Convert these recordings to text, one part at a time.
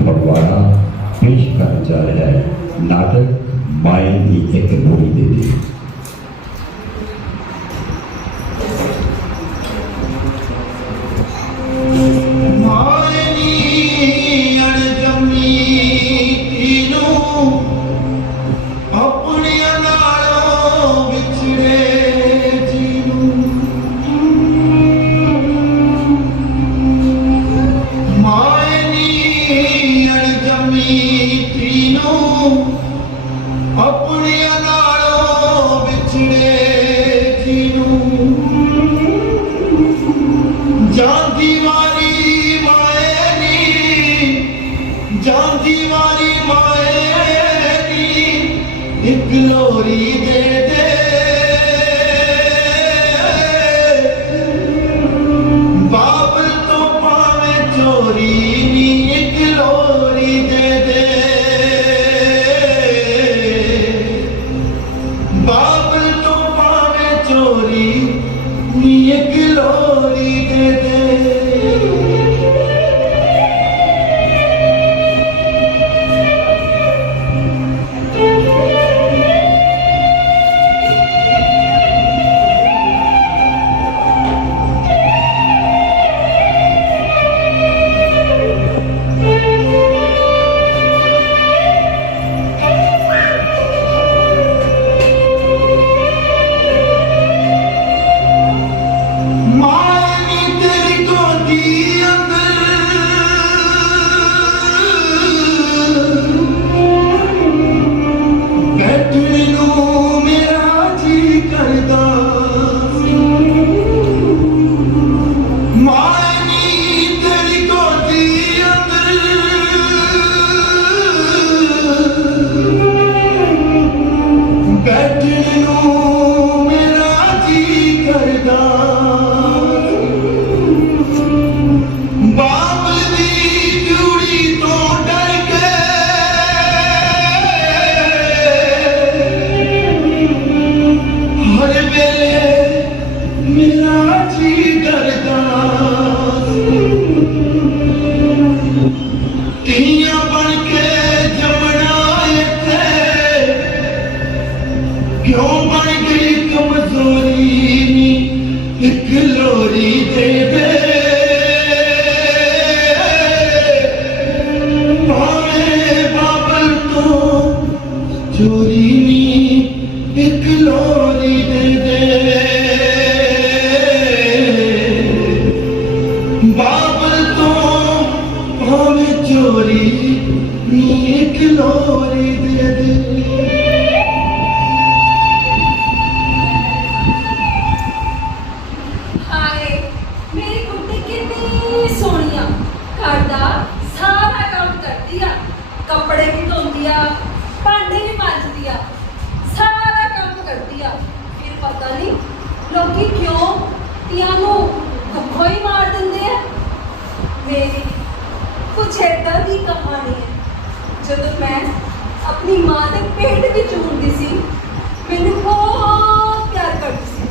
फगवाड़ा पेश कर जा रहा है नाटक माए की एक लोरी दे दी। एक लोरी दे दे बाबल तो पावे चोरी नी एक लोरी दे दे बाबल तो पावे चोरी नी एक लोरी दे दे। क्यों बन गई कमजोरी एक लोरी दे दे भावे बाबल तो चोरी एक लोरी दे दे बाबल तो भावे चोरी एक लोरी दे दे। कपड़े भी धोती आ, भांडे भी मांजती आ, सारा काम करती आ। फिर पता नहीं लोग क्यों तियां नूं कब्बो ही मार देंदे आ। मेरी कुछ ऐदा दी कहानी है। जदों मैं अपनी मां दे पेट विच हुंदी सी, मैनूं बहुत प्यार करदी सी,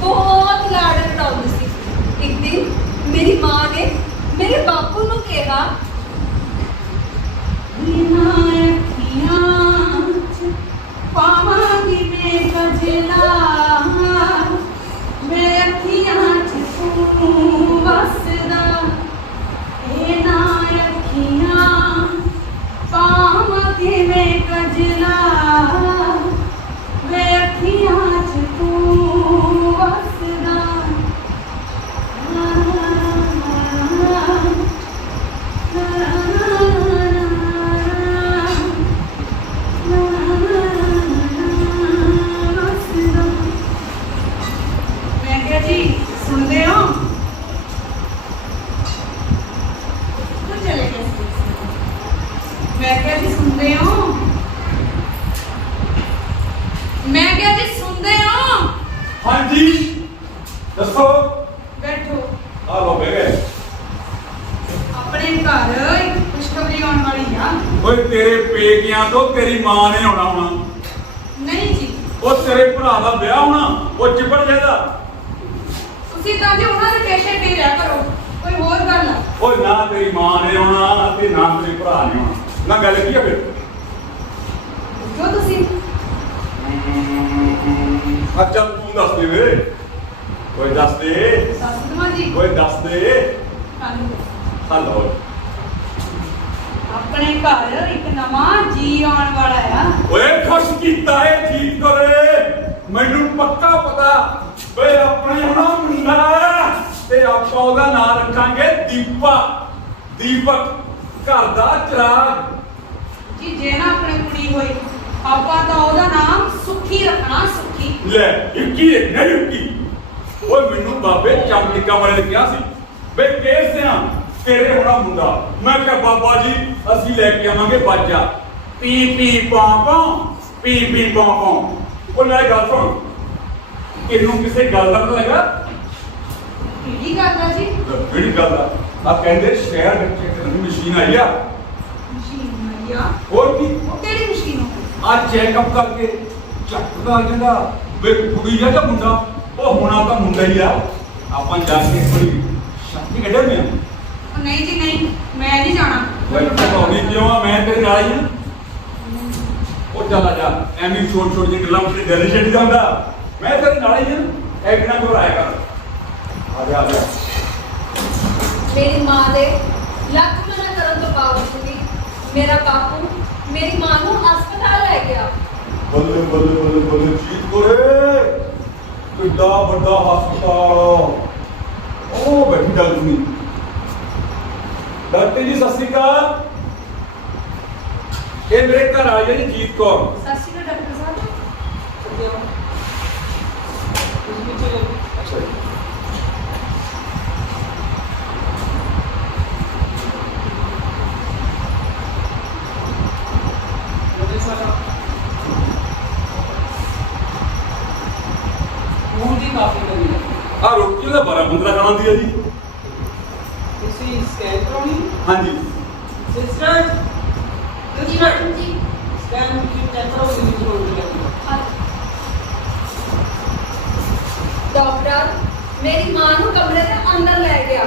बहुत लाड़ लड़ाउंदी सी। एक दिन मेरी मां ने मेरे बापू नूं कहा, पावांगी मैं गजला मैं अखियां च तू वसदा ए ना अखियां पावांगी मैं गजला मैं अखियां च तू वसदा। सुनते हो तो चले गए। मैं क्या जी सुनते हो? मैं क्या जी सुनते हो? हाँ जी दसो। बैठो। आ लो बह गए। अपने घर एक खुशखबरी आने वाली है। ओए तेरे पेकियां तो तेरी मां ने आना होना। नहीं जी। वो तेरे भरा दा ब्याह होना, वो चिपड़ जाएगा। ਤੁਸੀਂ ਤਾਂ ਜੀ ਉਹਨਾਂ ਦੇ ਪੇਸ਼ੇ ਤੇ ਰਿਹਾ ਕਰੋ। ਕੋਈ ਹੋਰ ਗੱਲ ਆ? ਓਏ ਨਾ ਤੇਰੀ ਮਾਂ ਨੇ ਆਉਣਾ ਤੇ ਨਾ ਤੇਰੇ ਭਰਾ ਨੇ ਆਉਣਾ। ਨਾ ਗੱਲ ਕੀ ਆ ਫਿਰ? ਜੋ ਤੁਸੀਂ ਅੱਛਾ ਤੂੰ ਦੱਸ ਦੇ ਵੇ। ਓਏ ਦੱਸ ਦੇ। ਸੱਸ ਦਮਾ ਜੀ ਓਏ ਦੱਸ ਦੇ। ਸਾਨੂੰ ਹਲੋ ਆਪਣੇ ਘਰ ਇੱਕ ਨਵਾਂ ਜੀ ਆਉਣ ਵਾਲਾ ਆ। ਓਏ ਖੁਸ਼ ਕੀਤਾ ਹੈ ਠੀਕ ਕਰੇ। ਮੈਨੂੰ ਪੱਕਾ ਪਤਾ ਓਏ ਆਪਣੇ ਹੋਣਾ ਮੁੰਡਾ ਤੇ ਆਪਾਂ ਉਹਦਾ ਨਾਮ ਰੱਖਾਂਗੇ ਦੀਪਾ। ਦੀਪਕ ਘਰ ਦਾ ਚਿਰਾਗ। ਜੀ ਜੇ ਨਾ ਆਪਣੀ ਕੁੜੀ ਹੋਈ ਆਪਾਂ ਤਾਂ ਉਹਦਾ ਨਾਮ ਸੁੱਖੀ ਰੱਖਣਾ। ਸੁੱਖੀ ਲੈ ਯੁੱਕੀ ਨਹੀਂ ਯੁੱਕੀ। ਓਏ ਮੈਨੂੰ ਬਾਬੇ ਚਮਟਿਕਾ ਵਾਲੇ ਨੇ ਕਿਹਾ ਸੀ ਬੇ ਕੇਸ ਸਿਆ ਤੇਰੇ ਹੋਣਾ ਮੁੰਡਾ। ਮੈਂ ਕਿਹਾ ਬਾਬਾ ਜੀ ਅਸੀਂ ਲੈ ਕੇ ਆਵਾਂਗੇ ਬਾਜਾ ਪੀ ਪੀ ਪਾ ਪਾ ਪੀ ਪੀ ਪਾ ਪਾ। ਉਹ ਲੈ ਗੱਲ ਸੁਣ ਇਹਨੂੰ ਕਿਸੇ ਗੱਲ ਦਾ ਪਤਾ ਲੱਗਾ? ਕਿਹੜੀ ਗੱਲ ਆ ਜੀ? ਕਿਹੜੀ ਗੱਲ ਆ ਕਹਿੰਦੇ ਸ਼ਹਿਰ ਵਿੱਚ ਇੱਕ ਨਵੀਂ ਮਸ਼ੀਨ ਆਈ ਆ। ਮਸ਼ੀਨ ਆਈ ਆ? ਹੋਰ ਕੀ ਉਹ ਕਿਹੜੀ ਮਸ਼ੀਨ ਹੋ? ਆ ਚੈੱਕਅਪ ਕਰਕੇ ਚੱਕਦਾ ਕਹਿੰਦਾ ਵੇ ਕੁੜੀ ਆ ਜਾਂ ਮੁੰਡਾ। ਉਹ ਹੋਣਾ ਤਾਂ ਮੁੰਡਾ ਹੀ ਆ। ਆਪਾਂ ਜਾ ਕੇ ਥੋੜੀ ਸ਼ਕਤੀ ਕੱਢੇ ਨੇ। ਉਹ ਨਹੀਂ ਜੀ ਨਹੀਂ ਮੈਂ ਨਹੀਂ ਜਾਣਾ। ਕੌਣੀ ਕਿਉਂ ਆ? ਮੈਂ ਤੇਰੇ ਨਾਲ ਹੀ ਆ। ਉਹ ਚੱਲ ਆ ਜਾ ਐਵੇਂ ਛੋਟ ਛੋਟ ਜਿਹੀ ਗੱਲਾਂ ਉੱਤੇ ਦਿਲ ਛੱਡ ਜਾਂਦਾ। ਮੈਂ ਤੇਰੇ ਨਾਲ ਹੀ ਆ। ਇੱਕ ਨਾ ਘਬਰਾਇਆ ਕਰ। ਆ ਜਾ ਆ ਜਾ। ਮੇਰੀ ਮਾਂ ਦੇ ਲੱਖ ਮਨਾ ਕਰਨ ਤੋਂ ਬਾਵਜੂਦ ਵੀ ਮੇਰਾ ਬਾਪੂ ਮੇਰੀ ਮਾਂ ਨੂੰ ਹਸਪਤਾਲ ਲੈ ਗਿਆ। ਬੱਲੇ ਬੱਲੇ ਬੱਲੇ ਬੱਲੇ ਜੀਤ ਕੋਰੇ ਕਿੱਡਾ ਵੱਡਾ ਹਸਪਤਾਲ। ਉਹ ਬੈਠੀ ਡਾਕਟਰ ਨਹੀਂ। ਡਾਕਟਰ ਜੀ ਸਤਿ ਸ਼੍ਰੀ ਅਕਾਲ। ਇਹ ਮੇਰੇ ਘਰ ਆਈ ਹੈ ਜੀ ਜੀਤ ਕੌਰ। ਸਤਿ ਸ਼੍ਰੀ ਅਕਾਲ ਡਾਕਟਰ ਸਾਹਿਬ। ਅੱਛਾ ਜੀ। ਫੂਡ ਦੀ ਕਾਫੀ ਕਮੀ ਹੈ। ਆ ਰੋਟੀ ਦਾ 12-15 ਖਾਂਦੀ ਹੈ ਜੀ। ਤੁਸੀਂ ਸਕੈਨ ਕਰਾਉਣੀ? ਹਾਂਜੀ ਸਿਸਟਰ ਸਿਸਟਰ ਜੀ ਸਕੈਨ ਕੀ ਚੈੱਕ ਕਰੋ ਜੀ ਹੋਣੀ ਹੈ। ਡਾਕਟਰ ਮੇਰੀ ਮਾਂ ਨੂੰ ਕਮਰੇ ਦੇ ਅੰਦਰ ਲੈ ਗਿਆ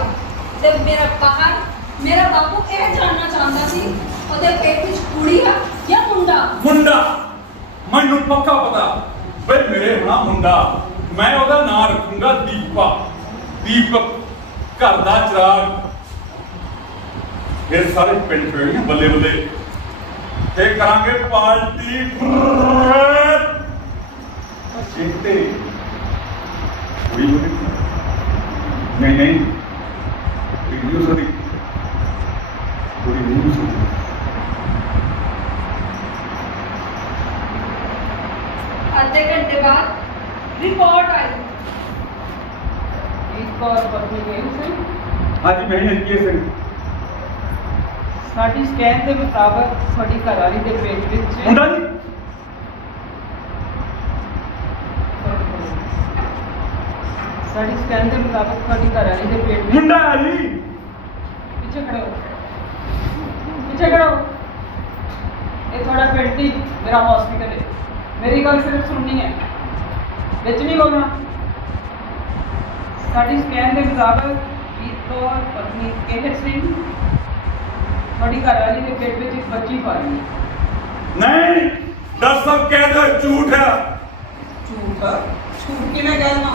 ਤੇ ਮੇਰਾ ਬਾਪੂ ਇਹ ਜਾਣਨਾ ਚਾਹੁੰਦਾ ਸੀ ਉਹਦੇ ਪੇਟ ਵਿੱਚ ਕੁੜੀ ਆ ਜਾਂ ਮੁੰਡਾ। ਮੁੰਡਾ ਮੈਨੂੰ ਪੱਕਾ ਪਤਾ ਬਈ ਮੇਰੇ ਹੋਣਾ ਮੁੰਡਾ। ਮੈਂ ਉਹਦਾ ਨਾਮ ਰੱਖੂੰਗਾ ਦੀਪਾ। ਦੀਪਕ ਘਰ ਦਾ ਚਿਰਾਗ। ਫਿਰ ਸਾਰੇ ਪਿੰਡ ਪੇੜੀਆਂ ਬੱਲੇ ਬੱਲੇ ਤੇ ਕਰਾਂਗੇ ਪਾਰਟੀ। ਜਿੱਤੇ ਕੁੜੀ ਨੂੰ ਨਹੀਂ ਨਹੀਂ ਵੀਡੀਓ ਸਦੀ ਕੁੜੀ ਨਹੀਂ ਸੀ। ਅੱਧੇ ਘੰਟੇ ਬਾਅਦ ਰਿਪੋਰਟ ਆਈ। ਇੱਕ ਔਰ ਪਤਨੀ ਗਈ ਸੀ। ਹਾਂਜੀ ਮੈਂ ਹੀ ਕੀ ਸਿੰਘ। ਸਾਡੀ ਸਕੈਨ ਦੇ ਮੁਤਾਬਕ ਤੁਹਾਡੀ ਘਰਵਾਲੀ ਦੇ ਪੇਟ ਵਿੱਚ ਮੁੰਡਾ ਜੀ ਸਾਡੀ ਸਕੈਨ ਦੇ ਮੁਤਾਬਕ ਤੁਹਾਡੀ ਘਰਵਾਲੀ ਦੇ ਪੇਟ ਵਿੱਚ ਮੁੰਡਾ ਆ ਜੀ। ਪਿੱਛੇ ਖੜੇ ਹੋ। ਪਿੱਛੇ ਖੜੇ ਹੋ। ਇਹ ਤੁਹਾਡਾ ਪਿੰਡ ਹੀ ਮੇਰਾ ਹਸਪੀਟਲ ਹੈ। ਮੇਰੀ ਗੱਲ ਸਿਰਫ ਸੁਣਨੀ ਹੈ ਵਿੱਚ ਨਹੀਂ ਬੋਲਣਾ। ਸਾਡੀ ਸਕੈਨ ਦੇ ਮੁਤਾਬਕ ਜੀਤ ਕੌਰ ਪਤਨੀ ਕੇਹਰ ਸਿੰਘ ਤੁਹਾਡੀ ਘਰਵਾਲੀ ਦੇ ਪੇਟ ਵਿੱਚ ਇੱਕ ਬੱਚੀ ਪਾਈ ਹੈ। ਨਹੀਂ ਡਾਕਟਰ ਸਾਹਿਬ ਕਹਿੰਦਾ ਝੂਠ ਹੈ। ਝੂਠ ਝੂਠ ਕਿਵੇਂ ਕਹਿਣਾ?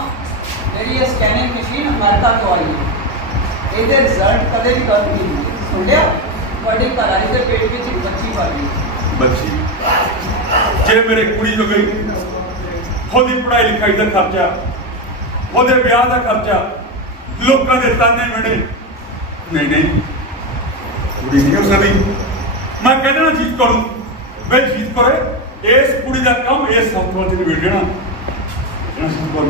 ਮੇਰੀ ਇਹ ਸਕੈਨਿੰਗ ਮਸ਼ੀਨ ਅਮਰੀਕਾ ਤੋਂ ਆਈ ਹੈ। ਇਹਦੇ ਰਿਜ਼ਲਟ ਕਦੇ ਵੀ ਗਲਤ ਨਹੀਂ ਹੁੰਦੇ। ਸੁਣ ਲਿਆ? ਤੁਹਾਡੀ ਘਰਵਾਲੀ ਦੇ ਪੇਟ ਵਿੱਚ ਇੱਕ ਬੱਚੀ ਪਾਈ ਹੈ। ਬੱਚੀ ਜੇ ਮੇਰੇ ਕੁੜੀ ਹੋ ਗਈ ਉਹਦੀ ਪੜ੍ਹਾਈ ਲਿਖਾਈ ਦਾ ਖਰਚਾ ਉਹਦੇ ਵਿਆਹ ਦਾ ਖਰਚਾ ਲੋਕਾਂ ਦੇ ਤਾਨੇ ਮਿਹਣੇ। ਨਹੀਂ ਨਹੀਂ ਕੁੜੀ ਨਹੀਂ ਹੋ ਸਕਦੀ। ਮੈਂ ਕਹਿੰਦਾ ਨਾ ਜੀਤ ਕਰੂੰ ਵੇ ਜੀਤ ਕਰੇ ਇਸ ਕੁੜੀ ਦਾ ਕੰਮ ਇਸ ਸੰਤਵਾਲ ਚ ਨਿਬੇੜ ਦੇਣਾ। ਇਹਨਾਂ ਸੰਤਵਾਲ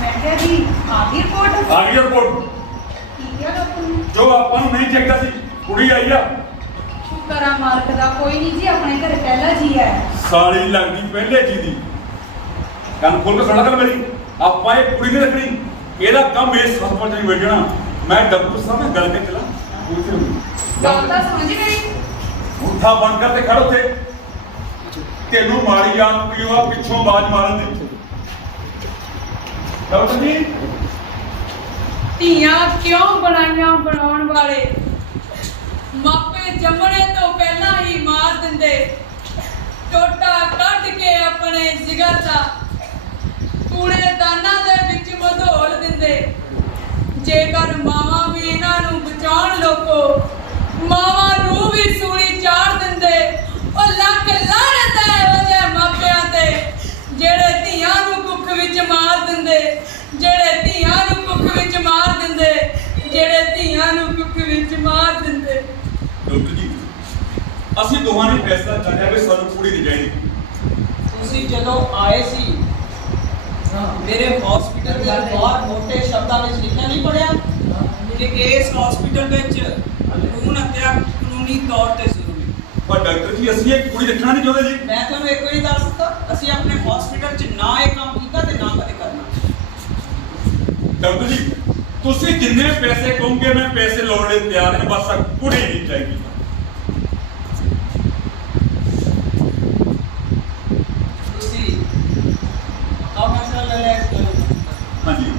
ਮੈਂ ਕਿਹਾ ਜੀ ਆ ਗਈ ਰਿਪੋਰਟ। ਆ ਗਈ ਰਿਪੋਰਟ। ਠੀਕ ਹੈ ਡਾਕਟਰ। ਜੋ ਆਪਾਂ ਨੂੰ ਨਹੀਂ ਚਾਹੀਦਾ ਸੀ ਕੁੜੀ ਆਈ ਆ। ਸ਼ੁਕਰ ਆ ਮਾਲਕ ਦਾ। ਕੋਈ ਨਹੀਂ ਜੀ ਆਪਣੇ ਘਰ ਪਹਿਲਾ ਜੀ ਹੈ। ਸਾਲੀ ਲੱਗਦੀ ਪਹਿਲੇ ਜੀ ਦੀ। ਕੰਨ ਖੋਲ ਕੇ ਸੁਣਾ ਕਰ ਮੇਰੀ। ਆਪਾਂ ਇਹ ਕੁੜੀ ਨਹੀਂ ਰੱਖਣੀ। ਇਹਦਾ ਕੰਮ ਇਸ ਹਸਪਤਾਲ ਚ ਨਹੀਂ ਵੇਚਣਾ। ਮੈਂ ਡਾਕਟਰ ਸਾਹਿਬ ਨਾਲ ਗੱਲ ਕਰ ਚਲਾ। ਗੱਲ ਤਾਂ ਸੁਣ ਜੀ ਮੇਰੀ। ਉੱਠਾ ਬਣ ਕਰ ਤੇ ਖੜ ਉੱਥੇ। ਤੈਨੂੰ ਮਾਰੀ ਆਪ ਪੀਵਾ ਪਿੱਛੋਂ ਬਾਜ ਮਾਰਨ ਦੀ। ਡਾਕਟਰ ਜੀ ਧੀਆਂ ਕਿਉਂ ਬਣਾਈਆਂ ਬਣਾਉਣ ਵਾਲੇ ਮਾਪੇ ਜੰਮਣੇ ਤੋਂ ਪਹਿਲਾਂ ਹੀ ਮਾਰ ਦਿੰਦੇ ਟੋਟਾ ਕੱਢ ਕੇ ਆਪਣੇ ਜਿਗਰ ਦਾ ਕੂੜੇਦਾਨਾਂ ਦੇ ਵਿੱਚ ਮਧੋਲ ਦਿੰਦੇ ਜੇਕਰ ਮਾਵਾਂ ਵੀ ਇਹਨਾਂ ਨੂੰ ਬਚਾਉਣ ਲੋਕੋ ਮਾਵਾਂ ਨੂੰ ਵੀ ਸੂਲੀ ਚਾੜ ਦਿੰਦੇ ਉਹ ਲੱਖ ਲਾਹਨਤ ਹੈ ਇਹੋ ਜਿਹੇ ਮਾਪਿਆਂ ਤੇ ਜਿਹੜੇ ਧੀਆਂ ਨੂੰ ਕੁੱਖ ਵਿੱਚ ਮਾਰ ਦਿੰਦੇ ਜਿਹੜੇ ਧੀਆਂ ਨੂੰ ਕੁੱਖ ਵਿੱਚ ਮਾਰ ਦਿੰਦੇ ਜਿਹੜੇ ਧੀਆਂ ਨੂੰ ਕੁੱਖ ਵਿੱਚ ਮਾਰ ਦਿੰਦੇ ਡਾਕਟਰ ਜੀ ਅਸੀਂ ਦੋਹਾਂ ਨੇ ਫੈਸਲਾ ਕਰ ਲਿਆ ਵੀ ਸਾਨੂੰ ਕੁੜੀ ਨਹੀਂ ਚਾਹੀਦੀ ਤੁਸੀਂ ਜਦੋਂ ਆਏ ਸੀ ਮੇਰੇ ਹਸਪੀਟਲ ਦੇ ਬਾਹਰ ਮੋٹے ਸ਼ਬਦਾਂ ਵਿੱਚ ਲਿਖਿਆ ਨਹੀਂ ਪੜਿਆ ਕਿ ਇਸ ਹਸਪੀਟਲ ਵਿੱਚ ਭਰੂਣ ਹੱਤਿਆ ਕਾਨੂੰਨੀ ਤੌਰ ਤੇ ਜ਼ਰੂਰੀ। ਪਰ ਡਾਕਟਰ ਜੀ ਅਸੀਂ ਇਹ ਕੁੜੀ ਰੱਖਣਾ ਨਹੀਂ ਚਾਹੁੰਦੇ ਜੀ ਮੈਂ ਤੁਹਾਨੂੰ ਇੱਕ ਵਾਰੀ ਦੱਸ ਦਿੱਤਾ ਅਸੀਂ ਆਪਣੇ ਹਸਪੀਟਲ 'ਚ ਨਾ ਇਹ ਕੰਮ ਕੀਤਾ ਤੇ ਨਾ ਕਦੇ ਕਰਨਾ। ਡਾਕਟਰ ਜੀ ਤੁਸੀਂ ਜਿੰਨੇ ਪੈਸੇ ਕਹੋਗੇ ਮੈਂ ਪੈਸੇ ਲਾਉਣ ਲਈ ਤਿਆਰ ਹਾਂ ਬਸ ਆਹ ਕੁੜੀ ਨਹੀਂ ਚਾਹੀਦੀ ਤੁਸੀਂ ਆਹ ਫੈਸਲਾ ਲੈ ਲਿਆ ਇਸ ਗੱਲ ਦਾ। ਹਾਂਜੀ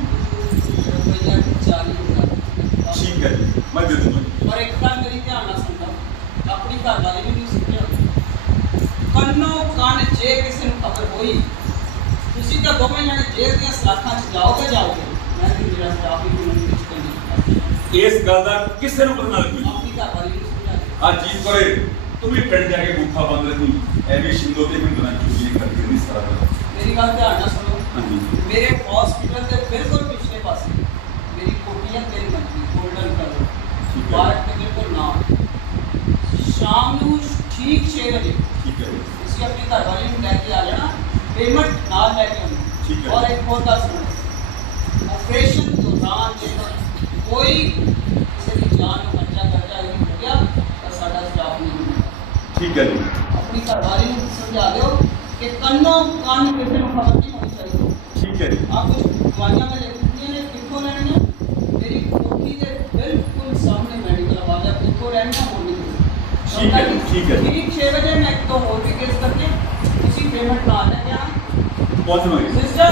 ਰੁਪਈਆ 40,000 ਠੀਕ ਹੈ ਜੀ ਮੈਂ ਦੇ ਦੂੰਗਾ ਜੀ। ਪਰ ਇੱਕ ਗੱਲ ਮੇਰੀ ਧਿਆਨ ਨਾਲ ਸੁਣੋ ਆਪਣੀ ਘਰ ਵਾਲੀ ਵੀ ਨਹੀਂ ਸੁਣਿਆ ਕੰਨੋ ਕੰਨ ਜੇ ਕਿਸੇ ਨੂੰ ਖਬਰ ਹੋਈ ਤੁਸੀਂ ਤਾਂ ਦੋਵੇਂ ਜਣੇ ਜੇਲ੍ਹ ਦੀਆਂ ਸਲਾਖਾਂ 'ਚ ਜਾਓਗੇ ਮੈਂ ਵੀ ਮੇਰਾ ਸਟਾਫ ਵੀ ਤੁਹਾਨੂੰ ਵਿੱਚ ਕੰਨੀ ਇਸ ਗੱਲ ਦਾ ਕਿਸੇ ਨੂੰ ਪਤਾ ਨਾ ਲੱਗੂ ਆਪਣੀ ਘਰ ਵਾਲੀ ਵੀ ਸੁਣਿਆ ਆ ਜੀਤ ਕੋਲੇ ਤੂੰ ਵੀ ਪਿੰਡ ਜਾ ਕੇ ਗੁੱਫਾ ਬੰਦ ਰਹੀ ਐਵੇਂ ਸ਼ਿੰਦੋ ਤੇ ਮੈਨੂੰ ਨਾ ਚੁਗਲੀ ਕਰਕੇ ਨਹੀਂ ਸਾਰਾ ਮੇਰੀ ਗੱਲ ਧਿਆਨ ਨਾਲ ਸੁਣੋ ਹਾਂਜੀ ਮੇਰੇ ਹਸਪੀਟਲ ਦੇ ਬਿਲਕੁਲ ਪਿਛਲੇ ਪਾਸੇ ਮੇਰੀ ਕੋਠੀ ਹੈ ਤੇਰੀ ਮੰਜੀ ਗੋਲਡਨ ਕਲਰ ਠੀਕ ਹੈ। ਪਾਰਕ ਦੇ ਬਿਲਕੁਲ ਨਾਲ ਸ਼ਾਮ ਨੂੰ ਠੀਕ 6 ਵਜੇ ਠੀਕ ਹੈ ਜੀ। ਤੁਸੀਂ ਆਪਣੀ ਘਰ ਵਾਲੀ ਨੂੰ ਲੈ ਕੇ ਆ ਜਾਣਾ ਪੇਮੈਂਟ ਨਾਲ ਲੈ ਕੇ ਆਉਣੀ ਠੀਕ ਹੈ। ਔਰ ਇੱਕ ਹੋਰ ਗੱਲ ਸੁਣੋ ਆਪਰੇਸ਼ਨ ਦੌਰਾਨ ਜੇਕਰ ਕੋਈ ਕਿਸੇ ਦੀ ਜਾਨ ਨੂੰ ਖਤਰਾ ਕਰਦਾ ਨਹੀਂ ਲੱਗਿਆ ਤਾਂ ਸਾਡਾ ਸਟਾਫ ਨਹੀਂ ਹੁੰਦਾ ਠੀਕ ਹੈ ਜੀ ਆਪਣੀ ਘਰ ਵਾਲੀ ਨੂੰ ਸਮਝਾ ਦਿਓ ਕਿ ਕੰਨੋਂ ਕੰਨ ਕਿਸੇ ਨੂੰ ਖਬਰ ਨਹੀਂ ਹੋਣੀ ਚਾਹੀਦੀ ਠੀਕ ਹੈ ਜੀ आप कुछ दवाइयाँ में लिखती हैं कितों लेनी है मेरी कोठी के बिल्कुल सामने मेडिकल वाला कितों लेनी है वो नहीं ठीक है, ठीक है। ठीक 6 बजे मैं एक तो और भी केस करके उसी पेमेंट ना आना क्या ਪਹੁੰਚ ਗਏ सिस्टर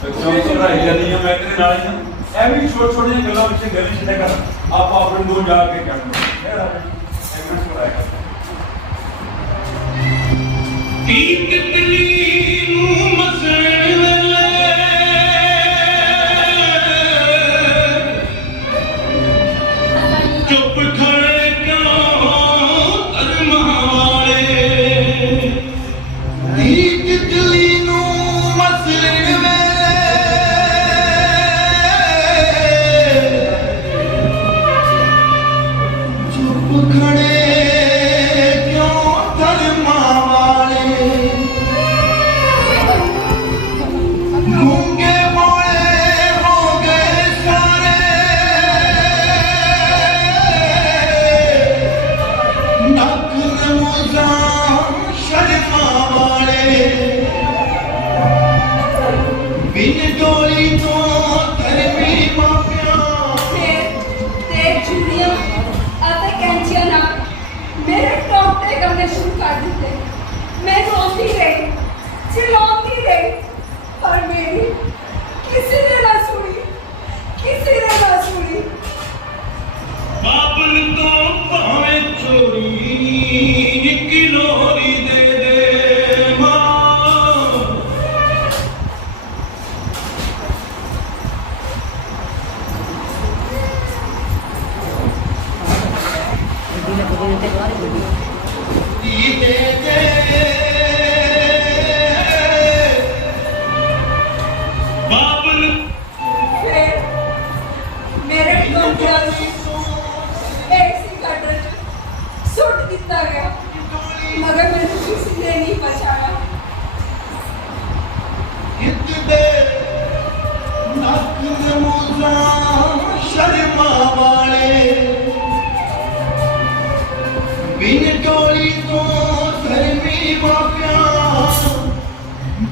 ਕਿਉਂ ਘਬਰਾਈ ਜਾਂਦੀ ਆ ਮੈਂ ਤੇਰੇ ਨਾਲ ਹੀ ਆ ਐਵੇਂ ਛੋਟੇ ਛੋਟੀਆਂ ਗੱਲਾਂ ਵਿੱਚ ਗਲੀ ਛੱਡਿਆ ਕਰ ਆਪਾਂ ਆਪਣੇ ਦੋ ਜਾ ਕੇ ਕਰਨਾ ਯਾਰ ਐਵੇਂ ਛੋੜਾਇਆ ਕਰ ਇੱਕ ਤਿਤਲੀ ਨੂੰ ਮਸਣ ਵੇਲੇ ਚੁੱਪ ਖੜੇ ਕਿਉਂ ਧਰਮਾਂ ਵਾਲੇ ਇੱਕ ਤਿਤਲੀ ਨੂੰ ਮਸਣ ਵੇਲੇ ਚੁੱਪ ਖੜੇ ਕਿਉਂ ਧਰਮਾਂ ਵਾਲੇ ਗੂੰਗੇ ਬੋਲੇ ਹੋ ਗਏ ਸਾਰੇ ਨੱਕ ਨਮੂਜ਼ਾਂ ਸ਼ਰਮਾਂ ਵਾਲੇ ਬਿਨ ਡੋਲੀ ਤੋਂ ਧਰਮੀ ਮਾਪਿਆਂ ਤੇ ਚੁੰਨੀਆਂ ਅਤੇ ਕੈਂਚੀਆਂ ਨਾਲ ਮੇਰੇ ਟੋਟੇ ਕਰਨੇ ਸ਼ੁਰੂ ਕਰ ਦਿੱਤੇ ਮੈਂ ਰੋਂਦੀ ਰਹੀ ਚਿਲਾਉਂਦੀ ਰਹੀ ਪਰ ਮੇਰੀ ਕਿਸੇ ਨੇ ਨਾ ਸੁਣੀ ਕਿਸੇ ਨੇ ਨਾ ਸੁਣੀ ਬਾਬਲ ਤੋਂ ਭਾਵੇਂ ਚੋਰੀ ਇੱਕ ਲੋਰੀ ਦੇ ਦੇ ਮਾਂ ਦੀ ਦੇ ਦੇ ਬਾਬਲ ਫਿਰ ਮੇਰੇ ਟੋਟਿਆਂ ਨੂੰ ਐਸੀ ਕੱਢ ਸੁੱਟ ਦਿੱਤਾ ਗਿਆ ਮਗਰ ਮੈਨੂੰ ਕਿਸੇ ਨੇ ਨਹੀਂ ਬਚਾਇਆ ਦੇ ਨੱਕ ਨਮੂਜ਼ਾਂ ਸ਼ਰਮਾਂ ਵਾਲੇ ਬਿਨ ਡੋਲੀ ਤੋਂ ਧਰਮੀ ਮਾਪਿਆਂ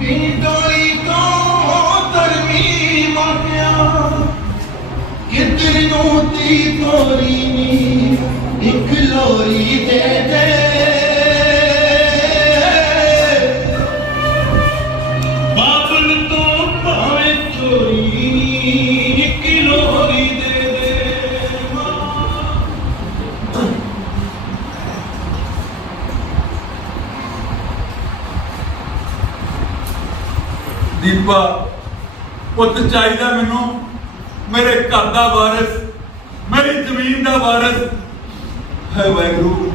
ਬਿਨ ਡੋਲੀ ਤੋਂ ਧਰਮੀ ਮਾਪਿਆਂ ਕਿੱਧਰ ਨੂੰ ਤੀ ਤੋਰੀ ਨੀ ਇੱਕ ਲੋਰੀ ਦੇ ਦੇ ਬਾਬਲ ਤੋਂ ਭਾਵੇਂ ਚੋਰੀ ਦੀਪਾ ਪੁੱਤ ਚਾਹੀਦਾ ਮੈਨੂੰ, ਮੇਰੇ ਘਰ ਦਾ ਵਾਰਿਸ, ਮੇਰੀ ਜ਼ਮੀਨ ਦਾ ਵਾਰਿਸ ਹੈ ਵਾਹਿਗੁਰੂ।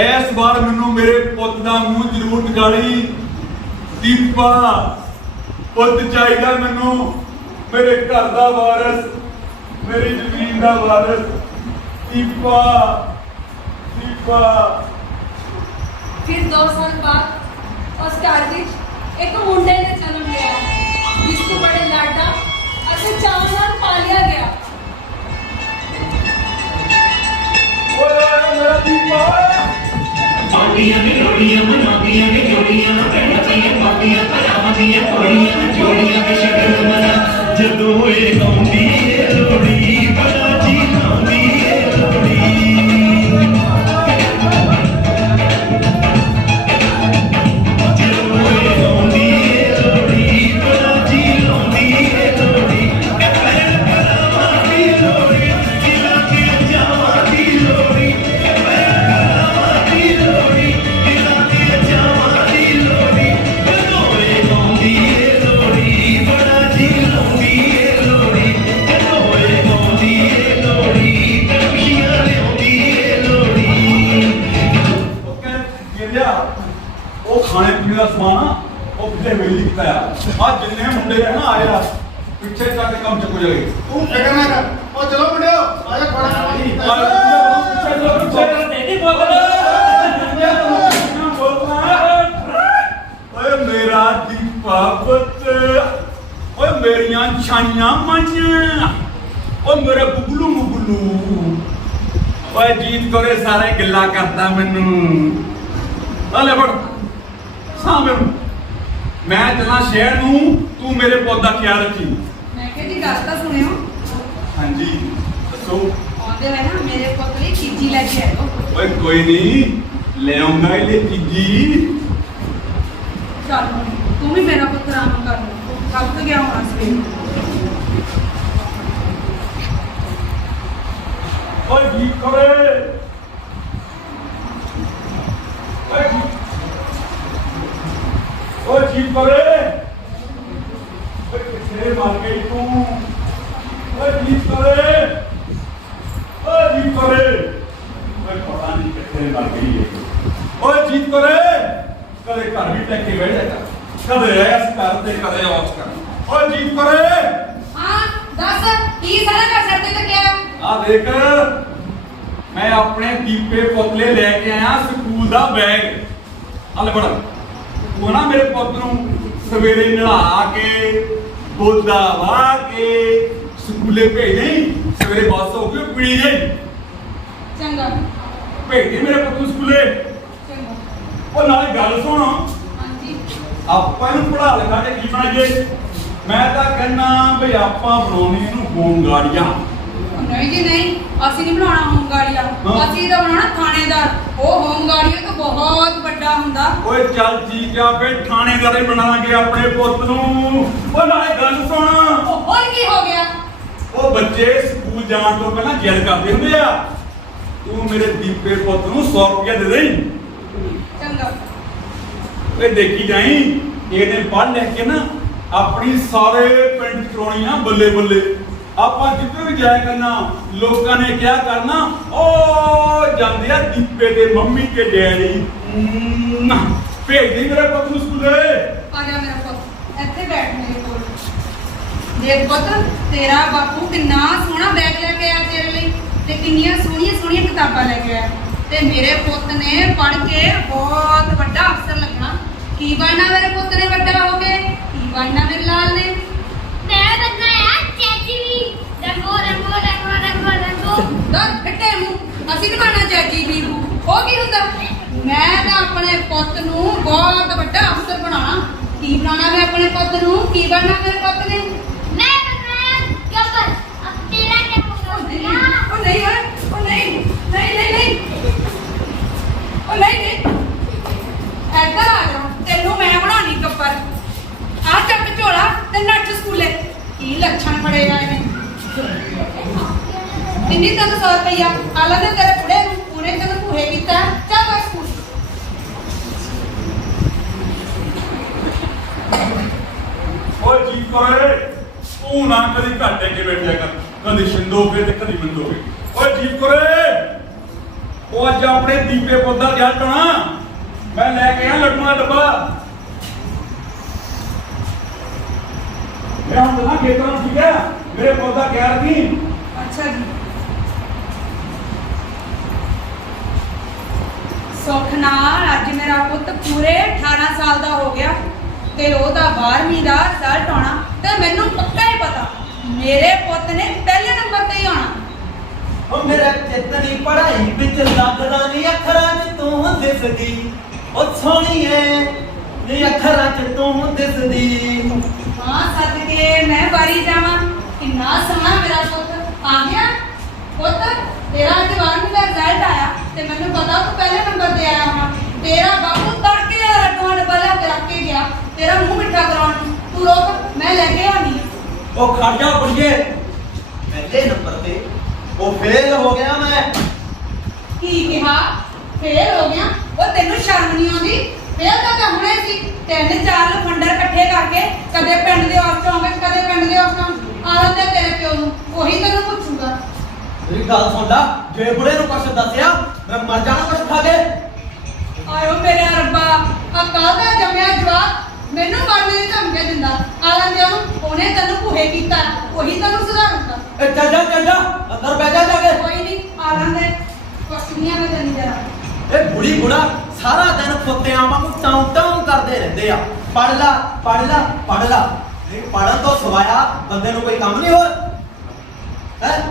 ਇਸ ਵਾਰ ਮੈਨੂੰ ਮੇਰੇ ਪੁੱਤ ਦਾ ਮੂੰਹ ਜ਼ਰੂਰ ਦਿਖਾਲੀ। ਦੀਪਾ ਪੁੱਤ ਚਾਹੀਦਾ ਮੈਨੂੰ, ਮੇਰੇ ਘਰ ਦਾ ਵਾਰਿਸ, ਮੇਰੀ ਜ਼ਮੀਨ ਦਾ ਵਾਰਿਸ। ਦੀਪਾ ਦੀਪਾ। ਫਿਰ 2 ਸਾਲ ਬਾਅਦ ਉਸ ਘਰ ਵਿੱਚ ਇੱਕ ਮੁੰਡੇ ਨੇ ਜਨਮ ਲਿਆ, ਜਿਸ ਨੂੰ ਬੜੇ ਲਾਡਾਂ ਅਤੇ ਚਾਵਾਂ ਨਾਲ ਪਾਲਿਆ ਗਿਆ। ਓਏ ਮੇਰਾ ਦੀਪਾ। ਪਾਉਂਦੀਆਂ ਨੇ ਲੋੜੀਆਂ ਮਨਾਉਂਦੀਆਂ ਨੇ ਜੋੜੀਆਂ ਭੈਣਾਂ ਦੀਆਂ ਪਾਉਂਦੀਆਂ ਭਰਾਵਾਂ ਦੀਆਂ ਕੁੜੀਆਂ ਜੋੜੀਆਂ ਦੇ ਸ਼ਗਨ ਮਨਾ ਜਦੋਂ ਇਹ ਗਾਉਂਦੀ ਏ ਲੋੜੀ ਬੜਾ ਜੀ ਲਾਉਂਦੀ ਏ ਲੋੜੀ। ਜਦੋਂ ਇਹ ਗਾਉਂਦੀ ਏ ਲੋੜੀ ਬੜਾ ਜੀ ਲਾਉਂਦੀ ਏ ਲੋੜੀ। ਭੈਣ ਭਰਾਵਾਂ ਦੀ ਲੋੜੀ ਦਿਲਾਂ ਦੀਆਂ ਜਾਵਾਂ ਦੀ ਲੋੜੀ। ਭੈਣ ਭਰਾਵਾਂ ਦੀ ਲੋੜੀ ਦਿਲਾਂ ਦੀਆਂ ਜਾਵਾਂ ਦੀ ਲੋੜੀ। ਜਦੋਂ ਇਹ ਗਾਉਂਦੀ ਏ ਲੋੜੀ ਬੜਾ ਜੀ ਲਾਉਂਦੀ ਏ ਲੋੜੀ। ਜਦੋਂ ਇਹ ਗਾਉਂਦੀ ਏ ਲੋੜੀ ਤੇ ਖੁਸ਼ੀਆਂ ਲਿਆਉਂਦੀ ਏ ਲੋੜੀ। ਉਹ ਕਹਿ ਗਿਆ ਉਹ ਖਾਣੇ ਪੀਣੇ ਦਾ ਸਮਾਨ ਆ ਉਹ ਕਿਤੇ ਮਿਲ ਕੀਤਾ ਆ ਜਿੰਨੇ ਮੁੰਡੇ ਆ ਨਾ ਆਏ ਆ ਪਿੱਛੇ ਚੱਕ ਕੇ ਕੰਮ ਚੁੱਕ ਜਾਏ। ਤੂੰ ਫਿਕਰ ਨਾ ਕਰ, ਉਹ ਚਲੋ ਮੁੰਡਿਓ ਆਜਾ ਖੜਾ ਓਏ ਮੇਰਾ ਦੀਪਾ ਪੁੱਤ, ਓਏ ਮੇਰੀਆਂ ਛਾਈਆਂ ਮਾਈਆਂ, ਓਏ ਮੇਰਾ ਬੁਗਲੂ ਮੁਗਲੂ। ਓਏ ਜੀਤ ਕੋਰੇ ਸਾਰੇ ਗੱਲਾਂ ਕਰਦਾ ਮੈਨੂੰ। ਆ ਲੈ ਫੜ ਸਾਹਮਣੇ ਮੈਂ ਚਲਾਂ ਸ਼ਹਿਰ ਨੂੰ, ਤੂੰ ਮੇਰੇ ਪੁੱਤ ਦਾ ਖਿਆਲ ਰੱਖੀ। ਮੈਂ ਕਿਹਾ ਜੀ ਗੱਲ ਤਾਂ ਸੁਣਿਓ, ਹਾਂਜੀ ਦੱਸੋ। ਆਉਂਦੇ ਹੋਏ ਨਾ ਮੇਰੇ ਪੁੱਤ ਲਈ ਚੀਜ਼ੀ ਲੈ ਕੇ ਆਇਓ। ਓਏ ਕੋਈ ਨਹੀਂ ਲੈ ਆਉਂਗਾ ਇਹਲੇ ਚੀਜੀ। ਚੱਲ ਹੁਣ ਤੂੰ ਵੀ ਮੇਰਾ ਪੁੱਤ ਆਰਾਮ ਕਰ ਲਓ, ਥੱਕ ਗਿਆ ਹੋਣਾ ਸਵੇਰ ਨੂੰ। ਓਏ ਜੀ ਕਰੇ ਓਏ ਜੀ ਕਰੇ ਓਏ ਕਿੱਥੇ ਮਾਰ ਗਈ ਤੂੰ। ਓਏ ਜੀ ਕਰੇ ਓਏ ਜੀ ਕਰੇ ਓਏ ਪਤਾ ਨਹੀਂ ਕਿੱਥੇ ਮਰ ਗਈ ਹੈ। ਓਏ ਜੀ ਕਰੇ ਕਦੇ ਘਰ ਵੀ ਟੱਕੇ ਬਹਿ ਜਾਏਗਾ, ਕਦੇ ਐਸ ਘਰ ਤੇ ਕਦੇ ਉਸ ਘਰ। ਓਏ ਜੀ ਕਰੇ ਹਾਂ ਦੱਸ ਕੀ ਸਾਰਾ ਘਰ ਸਿਰ ਤੇ ਲੱਗਿਆ? ਆ ਦੇਖ ਮੈਂ ਆਪਣੇ ਦੀਪੇ ਪੁੱਤਲੇ ਲੈ ਕੇ ਆਇਆ ਸਕੂਲ ਦਾ ਬੈਗ। ਆ ਲੈ ਫੜ ਤੂੰ ਨਾ ਮੇਰੇ ਪੁੱਤ ਨੂੰ ਸਵੇਰੇ ਨਹਾ ਕੇ ਬੋਦਾ ਵਾ ਕੇ ਸਕੂਲੇ ਭੇਜ ਨਹੀਂ। ਸਵੇਰੇ ਬੱਸ ਹੋ ਕੇ ਪੀੜੀ ਜਾਈ। ਚੰਗਾ ਭੇਜ ਦੇ ਮੇਰੇ ਪੁੱਤ ਨੂੰ ਸਕੂਲੇ। ਚੰਗਾ। ਉਹ ਨਾਲੇ ਗੱਲ ਸੁਣ, ਹਾਂਜੀ ਆਪਾਂ ਇਹਨੂੰ ਪੜ੍ਹਾ ਲਿਖਾ ਕੇ ਕੀ ਬਣਾਈਏ? ਮੈਂ ਤਾਂ ਕਹਿੰਦਾ ਵੀ ਆਪਾਂ ਬਣਾਉਣੀ ਇਹਨੂੰ ਹੋਮਗਾਰਡੀਆਂ। ਨਹੀਂ ਜੀ ਨਹੀਂ, ਅਸੀਂ ਨਹੀਂ ਬਣਾਉਣਾ ਹੋਮਗਾਰਡੀਆ, ਅਸੀਂ ਤਾਂ ਬਣਾਉਣਾ ਥਾਣੇਦਾਰ। ਉਹ ਹੋਮਗਾਰਡੀਆ ਤੋਂ ਬਹੁਤ ਵੱਡਾ ਹੁੰਦਾ। ਓਏ ਚੱਲ ਠੀਕ ਆ ਫੇ ਥਾਣੇਦਾਰ ਹੀ ਬਣਾਵਾਂਗੇ ਆਪਣੇ ਪੁੱਤ ਨੂੰ। ਉਹ ਨਾਲੇ ਗੱਲ ਸੁਣ, ਉਹ ਹੋਰ ਕੀ ਹੋ ਗਿਆ? ਉਹ ਬੱਚੇ ਸਕੂਲ ਜਾਣ ਤੋਂ ਪਹਿਲਾਂ ਜਿੱਦ ਕਰਦੇ ਹੁੰਦੇ ਆ। ਤੂੰ ਮੇਰੇ ਦੀਪੇ ਪੁੱਤ ਨੂੰ 100 ਰੁਪਇਆ ਦੇ ਦੇ। ਚੰਗਾ ਓਏ ਦੇਖੀ ਜਾਈ ਇਹਨੇ ਪੜ੍ਹ ਲਿਖ ਕੇ ਨਾ ਆਪਣੀ ਸਾਰੇ ਪਿੰਡ ਚ ਚਲਾਉਣੀ ਆ ਬੱਲੇ ਬੱਲੇ। ਆਪਾਂ ਜਿੱਥੇ ਵੀ ਜਾਇਆ ਕਰਨਾ ਲੋਕਾਂ ਨੇ ਕਿਹਾ ਕਰਨਾ ਉਹ ਜਾਂਦੇ ਆ ਦੀਪੇ ਦੇ ਮੰਮੀ ਤੇ ਡੈਡੀ। ਭੇਜ ਦੇ ਮੇਰੇ ਪੁੱਤ ਨੂੰ ਸਕੂਲੇ। ਆ ਜਾ ਮੇਰਾ ਪੁੱਤ, ਇੱਥੇ ਬੈਠ ਮੇਰੇ ਕੋਲ। ਦੇਖ ਪੁੱਤ, ਤੇਰਾ ਬਾਪੂ ਕਿੰਨਾ ਸੋਹਣਾ ਬੈਗ ਲੈ ਕੇ ਆਇਆ ਤੇਰੇ ਲਈ ਤੇ ਕਿੰਨੀਆਂ ਸੋਹਣੀਆਂ ਸੋਹਣੀਆਂ ਕਿਤਾਬਾਂ ਲੈ ਕੇ ਆਇਆ। ਤੇ ਮੇਰੇ ਪੁੱਤ ਨੇ ਪੜ੍ਹ ਕੇ ਬਹੁਤ ਵੱਡਾ ਅਫਸਰ ਲੱਗਣਾ। ਕੀ ਬਣਨਾ ਮੇਰੇ ਪੁੱਤ ਨੇ ਵੱਡਾ ਹੋ ਕੇ? ਕੀ ਬਣਨਾ ਮੇਰੇ ਲਾਲ ਨੇ? मैं बनना यार चाची भी रंगो रंगो रंगो रंगो रंगो ਦਰ ਫਿੱਟੇ ਮੂੰਹ, ਅਸੀਂ ਨਹੀਂ ਬਣਨਾ ਚਾਚੀ ਵੀ। ਉਹ ਕੀ ਹੁੰਦਾ? ਮੈਂ ਤਾਂ ਆਪਣੇ ਪੁੱਤ ਨੂੰ ਬਹੁਤ ਵੱਡਾ ਅਫਸਰ ਬਣਾਉਣਾ। ਕੀ ਬਣਾਉਣਾ ਮੈਂ ਆਪਣੇ ਪੁੱਤ ਨੂੰ? ਕੀ ਬਣਨਾ ਮੇਰੇ ਪੁੱਤ ਨੇ? मैं बनना यार गब्बर अब तेरा क्या होगा ਉਹ ਨਹੀਂ ਓਏ, ਉਹ ਨਹੀਂ ਨਹੀਂ ਨਹੀਂ ਨਹੀਂ ਉਹ ਨਹੀਂ ਨਹੀਂ ਇੱਧਰ ਆ ਜਾ, ਤੈਨੂੰ ਮੈਂ ਬਣਾਉਣੀ ਗੱਬਰ। ਆ ਚੱਕ ਝੋਲਾ ਤੇ ਨੱਠ ਸਕੂਲੇ। ਕੀ ਲੱਛਣ ਫੜੇ ਆਏ ਨੇ? ਇੰਨੀ ਤਾਂ 100 ਰੁਪਈਆ ਆਲਾ ਦੇ ਤੇਰੇ ਬੁੜੇ ਨੂੰ, ਉਹਨੇ ਤੈਨੂੰ ਭੂਰੇ ਕੀਤਾ। ਚੱਲ ਬਸ ਸਕੂਲ। ਕਦੀ ਘਾਟੇ ਕੇ ਬੈਠਿਆ ਕਰ, ਕਦੀ ਛਿੰਦੋਗੇ ਤੇ ਕਦੀ ਮੰਦੋਗੇ। ਓਏ ਜੀਪ ਕੋਰੇ, ਉਹ ਅੱਜ ਆਪਣੇ ਦੀਪੇ ਪੌਦਾ ਜੱਟ ਹੋਣਾ, ਮੈਂ ਲੈ ਕੇ ਆ ਲੱਡੂਆਂ ਦਾ ਡੱਬਾ। ਮੈਂ ਹੁਣ ਨਾ ਖੇਤਾਂ ਨੂੰ, ਠੀਕ ਹੈ, ਮੇਰੇ ਪੌਦਾ ਕਿਆ ਰੱਖੀ। ਅੱਛਾ ਜੀ। ਸੁੱਖ ਨਾਲ ਅੱਜ ਮੇਰਾ ਪੁੱਤ ਪੂਰੇ 18 ਸਾਲ ਦਾ ਹੋ ਗਿਆ ਤੇ ਉਹਦਾ 12ਵੀਂ ਦਾ ਰਿਜ਼ਲਟ ਆਉਣਾ ਤੇ ਮੈਨੂੰ ਪੱਕਾ ਹੀ ਪਤਾ ਮੇਰੇ ਪੁੱਤ ਨੇ ਪਹਿਲੇ ਨੰਬਰ ਤੇ ਹੀ ਆਉਣਾ। ਉਹ ਮੇਰਾ ਚਿੱਤਨੀ ਪੜਾਈ ਵਿੱਚ ਲੱਗਦਾ ਨਹੀਂ, ਅੱਖਰਾਂ 'ਚ ਤੂੰ ਦਿਸਦੀ। ਉਹ ਸੋਹਣੀਏ ਨੀ ਅੱਖਰਾਂ 'ਚ ਤੂੰ ਦਿਸਦੀ। ਹਾਂ ਸਦਕੇ ਮੈਂ ਵਾਰੀ ਜਾਵਾਂ, ਕਿੰਨਾ ਸੋਹਣਾ ਮੇਰਾ ਪੁੱਤ ਆ ਗਿਆ। ਪੁੱਤ ਤੇਰਾ ਅੱਜ 12ਵੀਂ ਦਾ ਰਿਜ਼ਲਟ ਆਇਆ ਤੇ ਮੈਨੂੰ ਪਤਾ ਤੂੰ ਪਹਿਲੇ ਨੰਬਰ ਤੇ ਆਇਆ ਹੋਣਾ। ਤੇਰਾ ਬਾਪੂ ਤੜਕੇ ਦਾ ਲੱਡੂਆਂ ਦਾ ਡੱਬਾ ਲਿਆ ਕੇ ਰੱਖ ਕੇ ਗਿਆ ਤੇਰਾ ਮੂੰਹ ਮਿੱਠਾ ਕਰਾਉਣ ਨੂੰ। ਤੂੰ ਰੁਕ, ਮੈਂ ਲੈ ਕੇ ਆਉਣੀ। ਉਹ ਖੜ ਜਾ ਬੁੜੀਏ, ਪਹਿਲੇ ਨੰਬਰ ਤੇ ਉਹ ਫੇਲ ਹੋ ਗਿਆ। ਮੈਂ ਕੀ ਕਿਹਾ? ਫੇਲ ਹੋ ਗਿਆ? ਉਹ ਤੈਨੂੰ ਸ਼ਰਮ ਨਹੀਂ ਆਉਂਦੀ? ਫੇਲ ਤਾਂ ਹੁਣੇ ਸੀ। 3-4 ਫੰਡਰ ਇਕੱਠੇ ਕਰਕੇ ਕਦੇ ਪਿੰਡ ਦੇ ਔਰਤਾਂ ਵਿੱਚ ਕਦੇ ਪਿੰਡ ਦੇ ਔਰਤਾਂ ਆਲਮ ਦੇ ਤੇਰੇ ਪਿਓ ਨੂੰ ਉਹੀ ਤੈਨੂੰ ਪੁੱਛੂਗਾ। ਮੇਰੀ ਗੱਲ ਸੁਣ ਲਾ, ਜੇ ਬੁੜੇ ਨੂੰ ਕੁਛ ਦੱਸਿਆ ਮੈਂ ਮਰ ਜਾਣਾ ਕੁਛ ਖਾ ਕੇ। ਆਇਓ ਮੇਰੇ ਰੱਬਾ, ਆ ਕੱਲ ਦਾ ਜੰਮਿਆ ਜਵਾਕ ਮੈਨੂੰ ਮਾਰਨੇ ਦੀ ਧਮਕੀ ਦਿੰਦਾ। ਆਲਮ ਦੇ ਉਹਨੇ ਤੈਨੂੰ ਭੁਹੇ ਕੀਤਾ, ਉਹੀ ਤੈਨੂੰ ਸੁਧਾਰੂਗਾ। ਇਹ ਚੱਲ ਜਾ ਅੰਦਰ ਬਹਿ ਜਾ ਕੇ। ਕੋਈ ਨਹੀਂ ਆਲਮ ਦੇ ਕੁਛ ਮੈਂ ਤੈਨੂੰ ਜਰਾ। ਇਹ ਬੁੜੀ ਬੁੜਾ ਸਾਰਾ ਦਿਨ ਕੁੱਤਿਆਂ ਵਾਂਗੂ ਟਾਉਂ ਟਾਉਂ ਕਰਦੇ ਰਹਿੰਦੇ ਆ। ਪੜ ਲਾ ਪੜ ਲਾ ਪੜ ਲਾ। ਨਹੀਂ ਪੜਨ ਤੋਂ ਸਿਵਾਇਆ ਬੰਦੇ ਨੂੰ ਕੋਈ ਕੰਮ ਨਹੀਂ ਹੋਰ ਹੈ।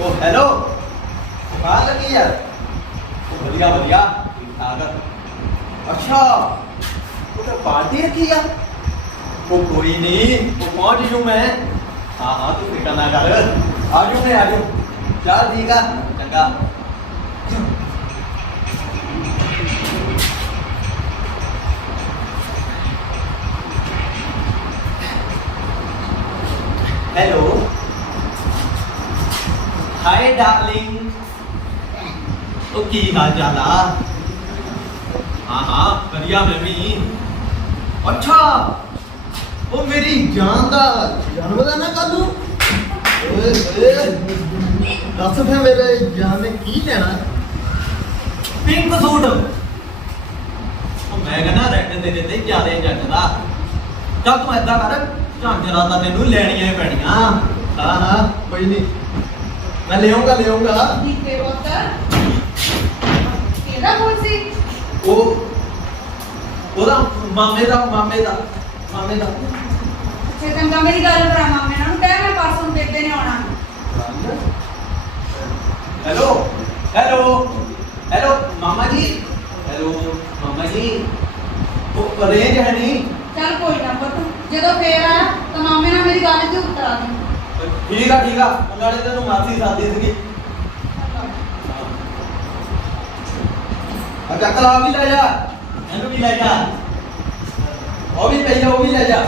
ਉਹ ਹੈਲੋ, ਬਾਹਰ ਲੱਗੀ ਯਾਰ। ਉਹ ਵਧੀਆ ਵਧੀਆ ਠੀਕ ਠਾਕ। ਅੱਛਾ ਉਹ ਤਾਂ ਪਾਰਟੀ ਰੱਖੀ ਆ। ਉਹ ਕੋਈ ਨਹੀਂ, ਉਹ ਪਹੁੰਚ ਜੂ ਮੈਂ। हाँ हाँ तू फिक्र ना कर, आजू मैं आजू। चल ठीक है, चंगा। Hello, hi darling. तो की हाल चाल आ? हाँ हाँ बढ़िया मैं भी। अच्छा ਉਹ ਮੇਰੀ ਜਾਨ ਦਾ ਜਨਮਦਿਨ ਹੈ ਕੱਲ ਨੂੰ। ਦੱਸ ਫਿਰ ਮੇਰੇ ਜਾਨ ਨੇ ਕੀ ਲੈਣਾ? Pink suit. ਉਹ ਮੈਂ ਕਹਿੰਦਾ ਰੈੱਡ ਦੇ ਦਿੱਤੇ ਜਿਆਦੇ ਜੱਟਦਾ। ਚੱਲ ਤੂੰ ਏਦਾਂ ਕਰ, ਝਾਂਜਰਾਂ ਤਾਂ ਤੈਨੂੰ ਲੈਣੀਆਂ ਹੀ ਪੈਣੀਆਂ। ਹਾਂ ਹਾਂ ਕੋਈ ਨਹੀਂ, ਮੈਂ ਲਿਆਉਂਗਾ। ਦੀਪੇ ਪੁੱਤ ਕਿਹਦਾ ਫੋਨ ਸੀ? ਉਹਦਾ ਮਾਮੇ ਦਾ। ਅੱਛਾ ਚੰਗਾ, ਮੇਰੀ ਗੱਲ ਕਰਾ ਮਾਮੇ ਨਾਲ ਨੂੰ ਕਹਿ ਮੈਂ ਪਾਸੋਂ ਬੇਬੇ ਨੇ ਆਉਣਾ। हेलो मामा जी। हेलो मामा जी, वो अरेंज है नहीं? ਚੱਲ ਕੋਈ ਨਾ ਪੁੱਤ, ਜਦੋਂ ਫੇਰ ਆਇਆ ਤਾਂ ਮਾਮੇ ਨਾਲ ਮੇਰੀ ਗੱਲ ਤੇ ਉੱਤਰ ਆ ਗਈ। ठीक है ਨਾਲੇ ਤੈਨੂੰ ਮਾਸੀ ਸਾਦੀ ਸੀਗੀ। ਅੱਛਾ ਕਲਾ ਵੀ ਲੈ ਜਾ, ਇਹਨੂੰ ਵੀ ਲੈ ਜਾ। ਉਹ ਵੀ ਪਈ, ਉਹ ਵੀ ਲੈ ਜਾ।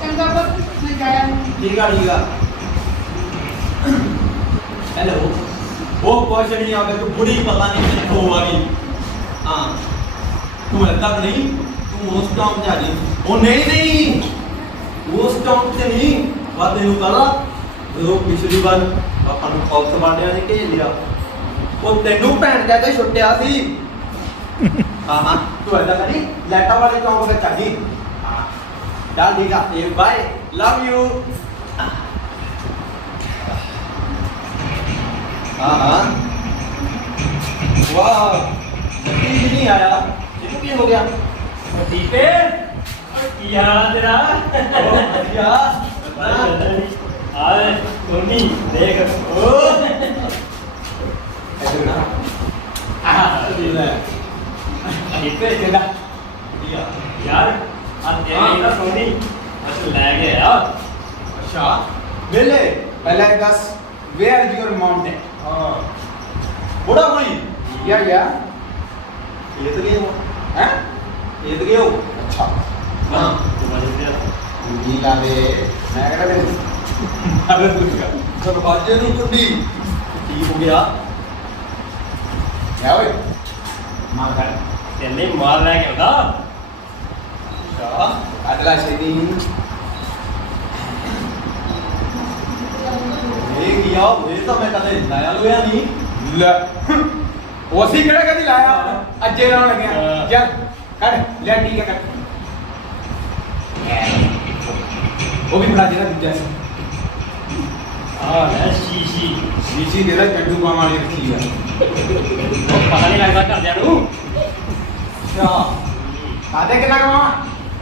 ਚੰਗਾ ਪੁੱਤ, ਮੈਂ ਜਾਇਆ ਨੂੰ। ठीक है। हेलो, वो कुछ नहीं आ गया, तू बुढ़ी पता नहीं कितने हो आ गई। हाँ तू ऐसा नहीं, तू उस टाउन जा जी। ओ नहीं उस टाउन से नहीं, बात तेन करा जो पिछली बार ਆਪਾਂ ਨੂੰ ਫੌਕਸ ਬਾਂਡਿਆਂ ਨੇ ਭੇਜ ਲਿਆ, ਉਹ ਤੈਨੂੰ ਭੈਣ ਕਹਿ ਕੇ ਛੁੱਟਿਆ ਸੀ। ਹਾਂ ਤੂੰ ऐसा करी, ਲੈਟਾ ਵਾਲੇ ਚੌਂਕ ਵਿੱਚ ਆ ਜੀ। ਹਾਂ ਚੱਲ ਠੀਕ ਆ, ਇਹ ਬਾਏ, ਲਵ ਯੂ। हाँ वाह, नहीं आया। देखो क्या हो गया? दीपे की हाल तेरा? बढ़िया। आए सोनी देख ओ दीपे चंगा यार आज तेरा सोनी असल ले गया। अच्छा बेले पहले दस वेयर इज योर माउंटेन? बुढ़ा हुई या ये तो गए हो हैं? ये तो गए हो। अच्छा हां तू बता दे जी ला दे मैं कहता दे अरे पूछा दरवाजे नु कुंडी ठीक हो गया क्या ओए मार कर तेरे माल लैके आंदा अच्छा अगला शेरी ये किया ये तो मैं कदे लाया लोया नहीं ਲੈ ਉਹ ਅਸੀਂ ਕਿਹੜਾ ਕਦੀ ਲਾਇਆ ਅੱਜੇ ਲਾਉਣ ਲੱਗਿਆ ਜਾ ਕੱਢ ਲੈ ਠੀਕ ਹੈ ਕੱਢ ਉਹ ਵੀ ਬਣਾ ਜਿਹੜਾ ਦੂਜਾ ਸੀ हाँ है शीशी ਸ਼ੀਸ਼ੀ ਦੇ ਦਾ ਚੱਡੂ ਪਾਉਣ ਵਾਲੀ ਰੱਖੀ ਆ वो पता नहीं लगता घरदियां नूं अच्छा ਕਾਦੇ ਕਿੰਨਾ ਕਮਾਵਾ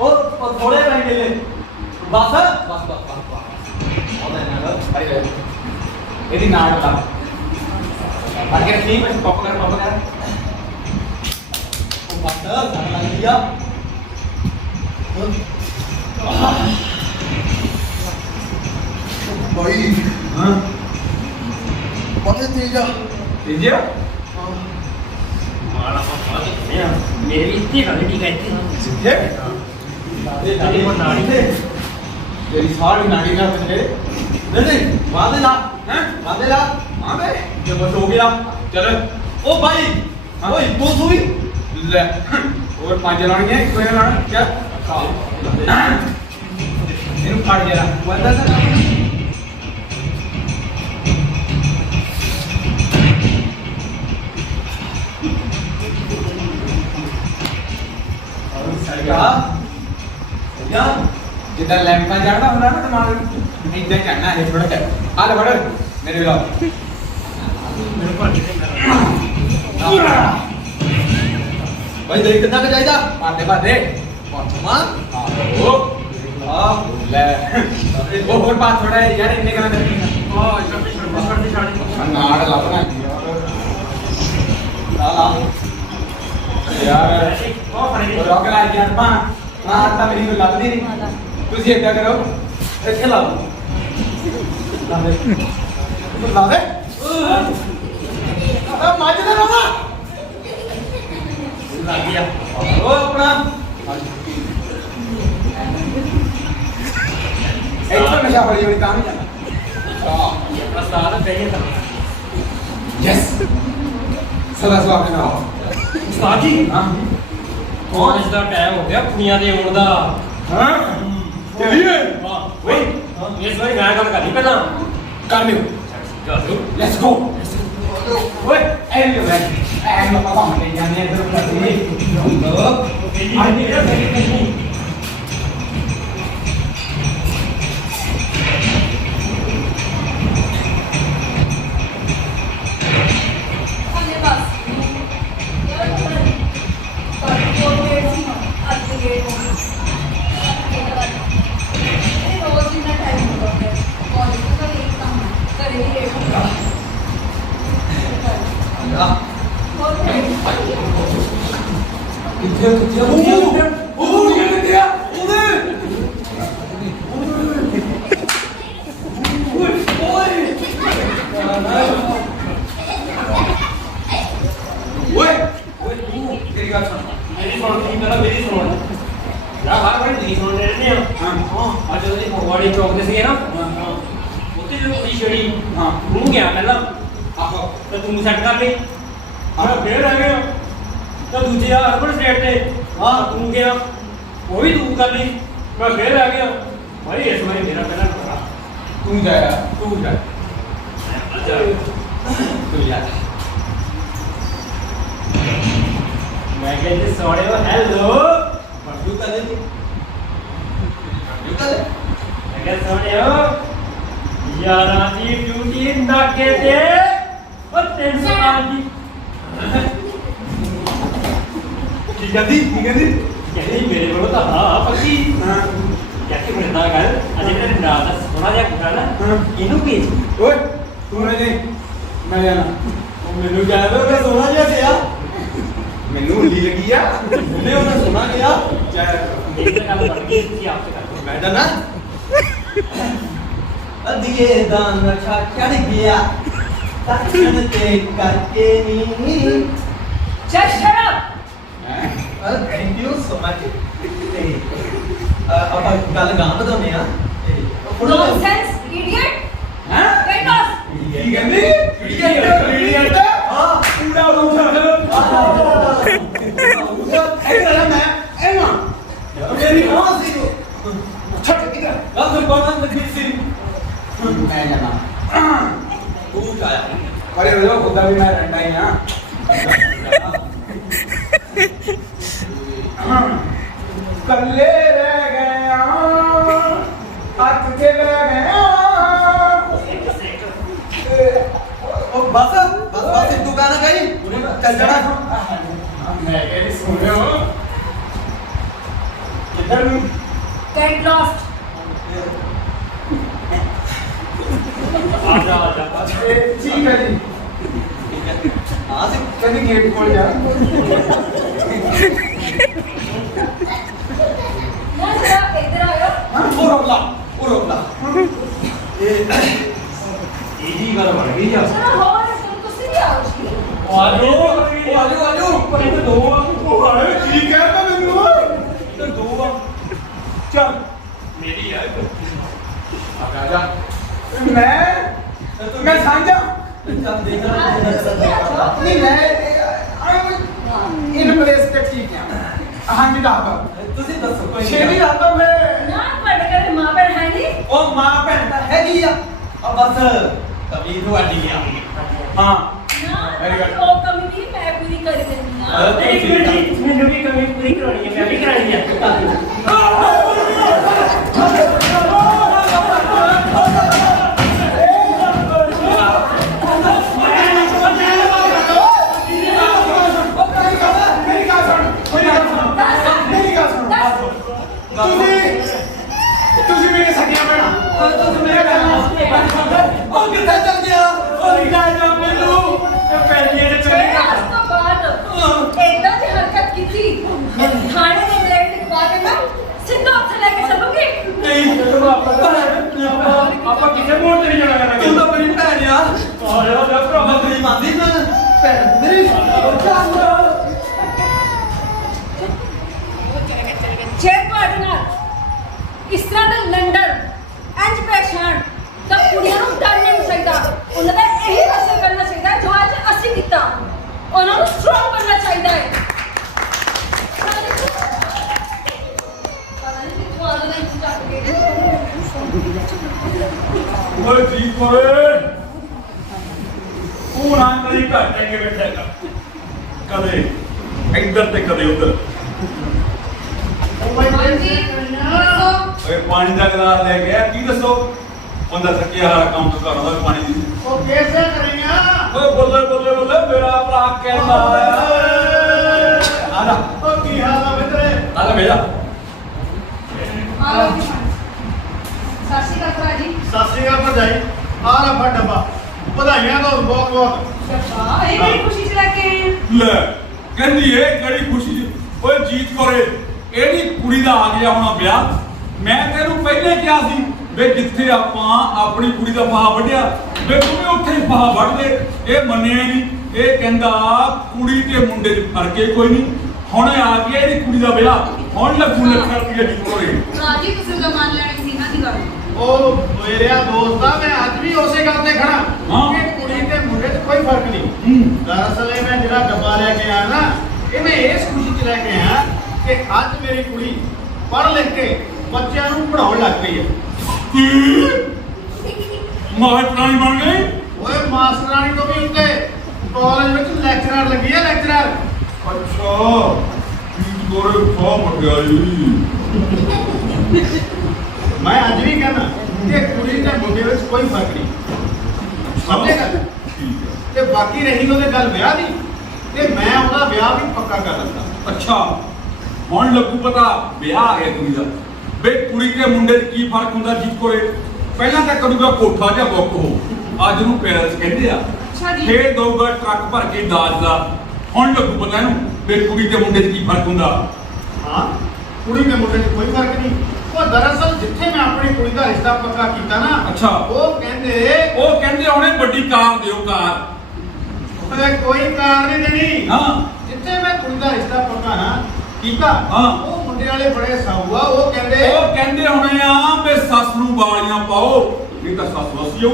ਉਹ ਥੋੜੇ ਰਹਿ ਗਏ ਬਸ ਬਸ ਬਸ ਬਸ ਉਹਦਾ ਨਾ ਭਾਈ ਲੈ ਇਹਦੀ ਨਾੜ ਲਾ ਬਾਕੀ ਰੱਖੀ ਮੈਂ ਪੱਪ ਕਰ ਉਹ ਬਸ ਸਾਡਾ ਲੱਗ ਗਿਆ ਭਾਈ ਹਾਂ ਬਹੁਤ ਤੇਜ਼ ਆ ਤੀਜੇ माला पापा मेरी इतनी गलती कहती ਸਿੱਧੇ तेरी वो नाड़ी ਤੇ ਤੇਰੀ ਸਾਰੀ ਨਾੜੀ ਨਾਲ ਤੇ ਨਹੀਂ ਵਾਦੇ ਲਾ ਹੈ ਵਾਦੇ ਲਾ ਹਾਂ ਬੇ ਜੇ ਬਸ ਹੋ ਗਿਆ ਚਲ ਉਹ ਭਾਈ ਓਏ ਤੂੰ ਸੂਈ ਲੈ ਹੋਰ ਪੰਜ ਲਾਉਣੀਆਂ ਇੱਕੋ ਹੀ ਲਾਣਾ ਚੱਲ ਇਹਨੂੰ ਫੜ ਜਰਾ ਵਾਦਾ ਨਾ ਯਾ ਜਿੱਦਾਂ ਲੈਂਪਾਂ ਚੜਦਾ ਹੁੰਦਾ ਨਾ ਦਿਮਾਗ ਇਦਾਂ ਚੜਨਾ ਇਹ ਥੋੜਾ ਜਿਹਾ ਆ ਲੈ ਫੜ ਮੇਰੇ ਕੋਲ मेरे को ਭਾਈ ਦੇਖ ਕਿੰਨਾ ਕੁ ਚਾਹੀਦਾ ਪਾਦੇ ਪਾਦੇ ਪਹੁੰਚਵਾ ਆਹੋ ਆ ਲੈ ਉਹ ਹੋਰ ਬਾਤ ਥੋੜਾ ਯਾਰ ਇੰਨੇ ਕਰਾਂ ਦੇ ਨਾੜ ਲੱਭਣਾ ਲਾ ਯਾਰ ਰੋਕ ਲਾ ਯਾਰ ਪਾ ਨਾੜ ਤਾਂ ਮੇਰੀ ਨੂੰ ਲੱਭਦੀ ਨਹੀਂ ਤੁਸੀਂ ਏਦਾਂ ਕਰੋ ਇੱਥੇ ਲਾ ਲਾ ਦੇ ਲਾ ਦੇ ਆ ਮੱਝ ਦਾ ਰੋਵਾ लग गया ਉਹ ਆਪਣਾ ਇੱਥੋਂ ਨਸ਼ਾ ਫੜੀ ਹੋਈ ਤਾਂ ਨਹੀਂ ਜਾਣਾ ये अपना साथ चाहिए था ਯੈਸ ਸਦਾ ਸਵਾਬ ਦੇ ਨਾਲ उस्ताद जी ਹਾਂ कौन इसका टाइम हो गया कुड़ियां दे आउण दा ਹਾਂ ਚਲਿਏ वाह ओए इस बारी मैं गल करनी पहला ਕਰ ਲਿਓ चलो ਲੈਟਸ ਗੋ ਓਏ ਐਵੇਂ ਹੋ ਐਵੇਂ ਪਾਪਾ ਮੰਨੇ ਜਾਂਦੇ ਇਧਰ ਕਰਦੇ ਆਈ ਨਹੀਂ ਉਹਨੇ ਬਸ ਯਾਰ ਪਰ ਕੋਲ ਗੇਟ ਸੀ ਅੱਜ ਦੇ ਗੇਟ ਹੋ ਇਹ ਰੋਜ਼ ਇੰਨਾ ਟਾਈਮ ਹੁੰਦਾ ਹੈ ਕਾਲਜ ਦਾ ਲੇਟ ਕੰਮ ਕਰੇ ਹੀ ਲੇਟ ਹੁੰਦਾ ਹੋਰ ਕਿੱਥੇ ਕਿੱਥੇ ਉਹ ਕੀ ਕਹਿੰਦੇ ਆ ਓਏ ਤੇਰੀ ਗੱਲ ਸੁਣ मेरी सुन नहीं पता मेरी सुन यार हर बार नहीं सुन रहे हैं ਹਾਂ आज जो ये फगवाड़ी चौक दे सी ना ਉੱਥੇ ਜਦੋਂ ਕੋਈ ਛੜੀ ਹਾਂ ਤੂੰ ਗਿਆ ਪਹਿਲਾਂ ਆਹੋ ਤੇ ਤੂੰ ਸੈੱਟ ਕਰ ਲਈ ਆ ਫੇਰ ਆ ਗਿਆ ਤਾਂ ਦੂਜੇ ਆ ਅਰਬਨ ਸਟੇਟ ਤੇ ਹਾਂ ਤੂੰ ਗਿਆ ਉਹ ਵੀ ਤੂੰ ਕਰ ਲਈ ਮੈਂ ਫੇਰ ਆ ਗਿਆ ਭਾਈ ਇਸ ਵਾਰੀ ਮੇਰਾ ਪਹਿਲਾਂ ਨੰਬਰ ਤੂੰ ਜਾ ਤੂੰ ਜਾ ਤੂੰ ਜਾ ਮੈਂ ਕਹਿੰਦੇ ਸੋਹਣੇ ਹੋ ਹੈਲੋ ਪੜੂ ਕਦੇ ਨਹੀਂ ਕਦੇ ਮੈਂ ਕਹਿੰਦੇ ਸੋਹਣੇ ਹੋ ਯਾਰਾਂ ਦੀ ਡਿਊਟੀ ਨਾਕੇ ਤੇ ਉਹ 300 ਦੀ ਕੀ ਕਹਿੰਦੀ ਕਹਿੰਦੇ ਮੇਰੇ ਕੋਲ ਤਾਂ ਹਾਂ ਪੱਕੀ ਹਾਂ ਕਹਿੰਦੇ ਮਿਲਦਾ ਗੱਲ ਅਜੇ ਤੇਰੇ ਨਾਲ ਦਾ ਸੋਹਣਾ ਜਿਹਾ ਕੁੜਾ ਨਾ ਇਹਨੂੰ ਭੇਜ ਓਏ ਤੂੰ ਨੇ ਮੈਂ ਜਾਣਾ ਉਹ ਮੈਨੂੰ ਕਹਿੰਦਾ ਕਿ ਸੋਨਾ ਜਿਹਾ ਪਿਆ ਮੈਨੂੰ ਉੱਲੀ ਲੱਗੀ ਆ ਉਹਨੇ ਉਹਨੇ ਸੋਨਾ ਗਿਆ ਮੇਰੀ ਤਾਂ ਗੱਲ ਬਣ ਗਈ ਸੀ ਆਪਸੇ ਕਰ ਮੈਂ ਤਾਂ ਨਾ ਅਧੀਏ ਦਾ ਨਸ਼ਾ ਚੜ ਗਿਆ ਤੱਕਣ ਤੇ ਕਰਕੇ ਨੀ just shut up thank you so much ਤੇ ਆਪਾਂ ਗੱਲ ਗਾਂ ਵਧਾਉਨੇ ਆ ਨੌਨਸੈਂਸ ਇਡੀਅਟ ਹੈ ਗੈਟ ਆਫ ਕੀ ਕਹਿੰਦੀ ਇਡੀਅਟ ਹਾਂ ਪੂਰਾ ਬੋਲ मैं जाना तू जाया अरे रोजो खुदा भी मैं रहता ही हां कल्ले रह गया अक के रह गया ओ बस तू गाना गाई चल जाना मैं कहती सुन रहे हो इधर गेट लॉस्ट आजा आजा ठीक है जी हां से कभी गेट खोल जा ना जरा इधर आयो वो रोक ला इजी ਗੱਲ ਬਣ ਗਈ ਆ चलो हो तुसी भी आओ जी ਆਜੋ आजो ਪਰ ਇਹ ਦੋ ਆ ਉਹ ਹਾਲੇ ਕੀ ਕਹਿਤਾ ਮੈਨੂੰ ਤੇ ਦੋ ਆ ਚੱਲ ਮੇਰੀ ਆ ਰਾਜਾ मैं साझा चल देख नहीं मैं इन प्लेस पे ठीक है हाँ जी दादा तुसी दसो कोई छेवी दादा मैं ना पढ़ कर मां बहन है नहीं ओ मां भैन ता हैगी आ अब बस कभी ਤੁਹਾਡੀ ਆ हाँ ना Very good. ओ कमी भी मैं पूरी कर देनी हां ਇੱਕ ਮਿੰਟ ਜੀ ਮੈਨੂੰ ਵੀ ਕਮੀ ਪੂਰੀ ਕਰਾਉਣੀ ਹੈ ਮੈਂ ਵੀ ਕਰਾਣੀ ਆ ਤੁਸੀਂ ਮੇਰੇ ਸਕਿਆ ਬਣਾ ਤੁਸੀਂ ਮੇਰੇ ਭੈਣ ਉਹ ਕਿੱਥੇ ਚੱਲ ਗਿਆ ਉਹ ਲੈ ਜਾ ਮੈਨੂੰ ਪੈਲੀਆਂ ਦੇ ਚਲੇ ਗਿਆ आज तो बाद एकदम से हरकत की थी थाने में ब्लेड लिखवा के मैं सीधा ਉੱਥੇ ਲੈ ਕੇ ਚੱਲੂਗੀ ਨਹੀਂ ਆਪਾਂ ਕਿੱਥੇ ਮੋੜ ਤੇ ਜਾਣਾ ਕਰਾਂਗੇ ਤੂੰ ਤਾਂ ਮੇਰੀ ਭੈਣ ਆ ਆਜਾ ਜਾ ਭਰਾ ਮੈਂ ਤੇਰੀ ਮੰਨਦੀ ਮੈਂ ਭੈਣ ਮੇਰੀ ਜੇ ਤੁਹਾਡੇ ਨਾਲ ਇਸ ਤਰ੍ਹਾਂ ਦਾ ਲੰਡਨ ਇੰਜ ਪਰੇਸ਼ਾਨ ਤਾਂ ਕੁੜੀਆਂ ਨੂੰ ਡਰ ਨਹੀਂ ਚਾਹੀਦਾ ਉਹਨਾਂ ਦਾ ਇਹੀ ਵਸੇ ਕਰਨਾ ਚਾਹੀਦਾ ਜੋ ਅੱਜ ਅਸੀਂ ਕੀਤਾ ਉਹਨਾਂ ਨੂੰ ਸਟਰੋਂਗ ਕਰਨਾ ਚਾਹੀਦਾ ਹੈ ਪਤਾ ਨਹੀਂ ਕਿੱਥੋਂ ਆ ਜਾਣਾ ਇਸ ਚੱਕ ਕੇ ਓਏ ਜੀ ਕੋਏ ਤੂੰ ਨਾ ਕਦੀ ਘਰ ਜਾ ਕੇ ਬੈਠਿਆ ਕਰ ਕਦੇ ਇੱਧਰ ਤੇ ਕਦੇ ਉੱਧਰ ਹਾਂਜੀ ਓਏ ਪਾਣੀ ਦਾ ਗਲਾਸ ਲੈ ਕੇ ਆ ਕੀ ਦੱਸੋ ਉਹਦਾ ਥੱਕਿਆ ਹਾਰਾ ਕੰਮ ਤੋਂ ਕਰਦਾ ਪਾਣੀ ਦੀ ਉਹ ਕੈਸੇ ਕਰੇਗਾ ਓਏ ਬੱਲੇ ਬੱਲੇ ਬੱਲੇ ਮੇਰਾ ਭਰਾ ਕਹਿੰਦਾ ਆ ਜਾ ਉਹ ਕੀ ਹਾਲ ਆ ਮਿੱਤਰੇ ਆ ਲੈ ਭੇਜਾ ਸਾਸੀ ਦਾ ਭਰਾ ਜੀ ਸਾਸੀ ਦਾ ਭਜਾਈ ਆ ਰਫਾ ਡੱਬਾ ਵਧਾਈਆਂ ਦੋ ਬਹੁਤ ਬਹੁਤ ਸ਼ਬਾ ਇਹ ਬੜੀ ਖੁਸ਼ੀ ਚ ਲੈ ਕੇ ਆਏ ਹਾਂ। ਲੈ ਕਹਿੰਦੀ ਇਹ ਕਿਹੜੀ ਖੁਸ਼ੀ ਦੀ ਓਏ ਜੀਤ ਕੋਰੇ ਇਹਦੀ ਕੁੜੀ ਦਾ ਆ ਗਿਆ ਹੁਣ ਵਿਆਹ ਮੈਂ ਤੈਨੂੰ ਪਹਿਲੇ ਕਿਹਾ ਸੀ ਵੇ ਜਿੱਥੇ ਆਪਾਂ ਆਪਣੀ ਕੁੜੀ ਦਾ ਫਾਹਾ ਵੱਢਿਆ ਵੇ ਤੂੰ ਵੀ ਉੱਥੇ ਹੀ ਫਾਹਾ ਵੱਢ ਦੇ ਇਹ ਮੰਨਿਆ ਨਹੀਂ ਇਹ ਕਹਿੰਦਾ ਕੁੜੀ ਤੇ ਮੁੰਡੇ 'ਚ ਫਰਕ ਹੀ ਕੋਈ ਨਹੀਂ ਹੁਣ ਆ ਗਿਆ ਇਹਦੀ ਕੁੜੀ ਦਾ ਵਿਆਹ ਹੁਣ ਲੱਗੂ ਲੱਖਾਂ ਰੁਪਈਆ ਜੀਤ ਕੋਰੇ ਰਾਜੀ ਤੁਸੀਂ ਤਾਂ ਮੰਨ ਲੈਣੀ ਸੀ ਨਾ ਦੀ ਗੱਲ ਉਹ ਮੇਰਿਆ ਦੋਸਤਾ ਮੈਂ ਅੱਜ ਵੀ ਉਸੇ ਗੱਲ ਤੇ ਖੜਾ ਹਾਂ। ਕਿ ਕੁੜੀ ਤੇ ਮੁੰਡੇ 'ਚ ਕੋਈ ਫਰਕ ਨਹੀਂ ਦਰਅਸਲ ਇਹ ਮੈਂ ਜਿਹੜਾ ਡੱਬਾ ਲੈ ਕੇ ਆਇਆ ਨਾ ਇਹ ਮੈਂ ਇਸ ਖੁਸ਼ੀ 'ਚ ਲੈ ਕੇ ਆਇਆ ਕਿ ਅੱਜ ਮੇਰੀ ਕੁੜੀ ਪੜ੍ਹ ਲਿਖ ਕੇ ਬੱਚਿਆਂ ਨੂੰ ਪੜ੍ਹਾਉਣ ਲੱਗ ਪਈ ਹੈ ਮਾਸਟਰਾਣੀ ਬਣ ਗਈ ਓਏ ਮਾਸਟਰਾਣੀ ਤੋਂ ਵੀ ਉੱਤੇ ਕਾਲਜ ਵਿੱਚ ਲੈਕਚਰਰ ਲੱਗੀ ਹੈ ਲੈਕਚਰਰ ਅੱਛਾ ਜੀਤ ਕੋਰੇ ਫਾਹ ਮਟਿਆਈ ਮੈਂ ਅੱਜ ਵੀ ਕਹਿੰਦਾ ਕਿ ਕੁੜੀ ਤੇ ਮੁੰਡੇ ਵਿੱਚ ਕੋਈ ਫਰਕ ਨਹੀਂ ਸਮਝੇਗਾ ਠੀਕ ਹੈ ਤੇ ਬਾਕੀ ਰਹੀ ਉਹਦੇ ਗੱਲ ਵਿਆਹ ਦੀ ਤੇ ਮੈਂ ਉਹਦਾ ਵਿਆਹ ਵੀ ਪੱਕਾ ਕਰ ਦਿੱਤਾ ਅੱਛਾ ਹੁਣ ਲੱਗੂ ਪਤਾ ਵਿਆਹ ਆ ਗਿਆ ਕੁੜੀ ਦਾ ਵੇ ਕੁੜੀ ਤੇ ਮੁੰਡੇ 'ਚ ਕੀ ਫਰਕ ਹੁੰਦਾ ਜੀਤ ਕੋਰੇ ਪਹਿਲਾਂ ਤਾਂ ਕਰੂਗਾ ਕੋਠਾ ਜਾਂ ਬੁੱਕ ਹੋ ਅੱਜ ਨੂੰ ਪੈਲਸ ਕਹਿੰਦੇ ਆ ਅੱਛਾ ਜੀ ਫੇਰ ਦਊਗਾ ਟਰੱਕ ਭਰ ਕੇ ਦਾਜ ਦਾ ਹੁਣ ਲੱਗੂ ਪਤਾ ਇਹਨੂੰ ਵੇ ਕੁੜੀ ਤੇ ਮੁੰਡੇ 'ਚ ਕੀ ਫਰਕ ਹੁੰਦਾ ਹਾਂ ਕੁੜੀ ਤੇ ਮੁੰਡੇ 'ਚ ਕੋਈ ਫਰਕ ਨਹੀਂ ਉਹ ਦਰਅਸਲ ਜਿੱਥੇ ਮੈਂ ਆਪਣੀ ਕੁੜੀ ਦਾ ਰਿਸ਼ਤਾ ਪੱਕਾ ਕੀਤਾ ਨਾ ਅੱਛਾ। ਉਹ ਕਹਿੰਦੇ ਹੁਣੇ ਵੱਡੀ ਕਾਰ ਦਿਓ ਕਾਰ ਓਏ ਕੋਈ ਕਾਰ ਨਹੀਂ ਦੇਣੀ ਹਾਂ ਜਿੱਥੇ ਮੈਂ ਕੁੜੀ ਦਾ ਰਿਸ਼ਤਾ ਪੱਕਾ ਨਾ ਕੀਤਾ ਹਾਂ। ਉਹ ਮੁੰਡੇ ਵਾਲੇ ਬੜੇ ਸਾਊ ਆ ਉਹ ਕਹਿੰਦੇ ਹੁਣੇ ਆ ਵੇ ਸੱਸ ਨੂੰ ਵਾਲੀਆਂ ਪਾਓ ਇਹ ਤਾਂ ਸੱਸ ਵਸੀ ਜਾਊ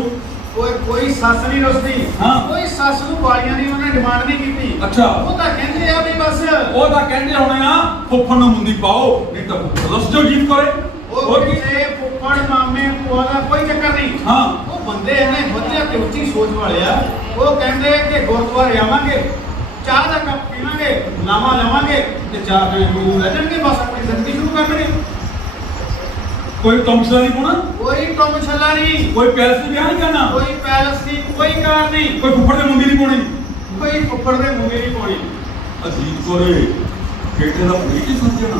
ਓਏ ਕੋਈ ਸੱਸ ਨਹੀਂ ਰੁੱਸਦੀ ਹਾਂ। ਕੋਈ ਸੱਸ ਨੂੰ ਵਾਲੀਆਂ ਦੀ ਉਹਨੇ ਡਿਮਾਂਡ ਨਹੀਂ ਕੀਤੀ ਅੱਛਾ। ਉਹ ਤਾਂ ਕਹਿੰਦੇ ਆ ਵੀ ਬਸ ਉਹ ਤਾਂ ਕਹਿੰਦੇ ਹੋਣੇ ਆ ਫੁੱਫੜ ਨੂੰ ਮੁੰਦੀ ਪਾਓ ਨਹੀਂ ਤਾਂ ਫੁੱਫੜ ਦੱਸ ਜੋ ਜੀਤ ਕਰੇ ਉਹ ਹੋਰ ਕੀ ਕਿਸੇ ਫੁੱਫੜ ਫੁੱਫੜ ਮਾਮੇ ਭੂਆ ਦਾ ਕੋਈ ਚੱਕਰ ਨਹੀਂ। ਹਾਂ। ਉਹ ਬੰਦੇ ਇਹਨੇ ਵਧੀਆ ਤੇ ਉੱਚੀ ਸੋਚ ਵਾਲੇ ਆ। ਉਹ ਕਹਿੰਦੇ ਕਿ ਗੁਰਦੁਆਰੇ ਆਵਾਂਗੇ, ਚਾਹ ਦਾ ਕੱਪ ਪੀਵਾਂਗੇ, ਨਾਮਾ ਲਵਾਂਗੇ ਤੇ 4 ਦਿਨ ਗੁਰੂ ਰਹਿ ਜਾਣਗੇ, ਬਸ ਆਪਣੀ ਜ਼ਿੰਦਗੀ ਸ਼ੁਰੂ ਕਰਨਗੇ। ਕੋਈ ਤਮਸ਼ਾ ਨਹੀਂ ਹੋਣਾ, ਕੋਈ ਟੋਮ ਛੱਲਾ ਨਹੀਂ, ਕੋਈ ਪੈਲਸ ਤੇ ਵਿਆਹ ਨਹੀਂ ਕਰਨਾ, ਕੋਈ ਪੈਲਸ ਨਹੀਂ, ਕੋਈ ਕਾਰ ਨਹੀਂ, ਕੋਈ ਫੁੱਫੜ ਦੇ ਮੁੰਡੀ ਨਹੀਂ ਪਾਉਣੀ। ਕੋਈ ਫੁੱਫੜ ਦੇ ਮੂੰਹ ਨਹੀਂ ਪਾਉਣੀ। ਅਜੀਤ ਕੋਰੇ ਬੇਟੇ ਦਾ ਭਵਿੱਖ ਹੀ ਸਮਝਣਾ।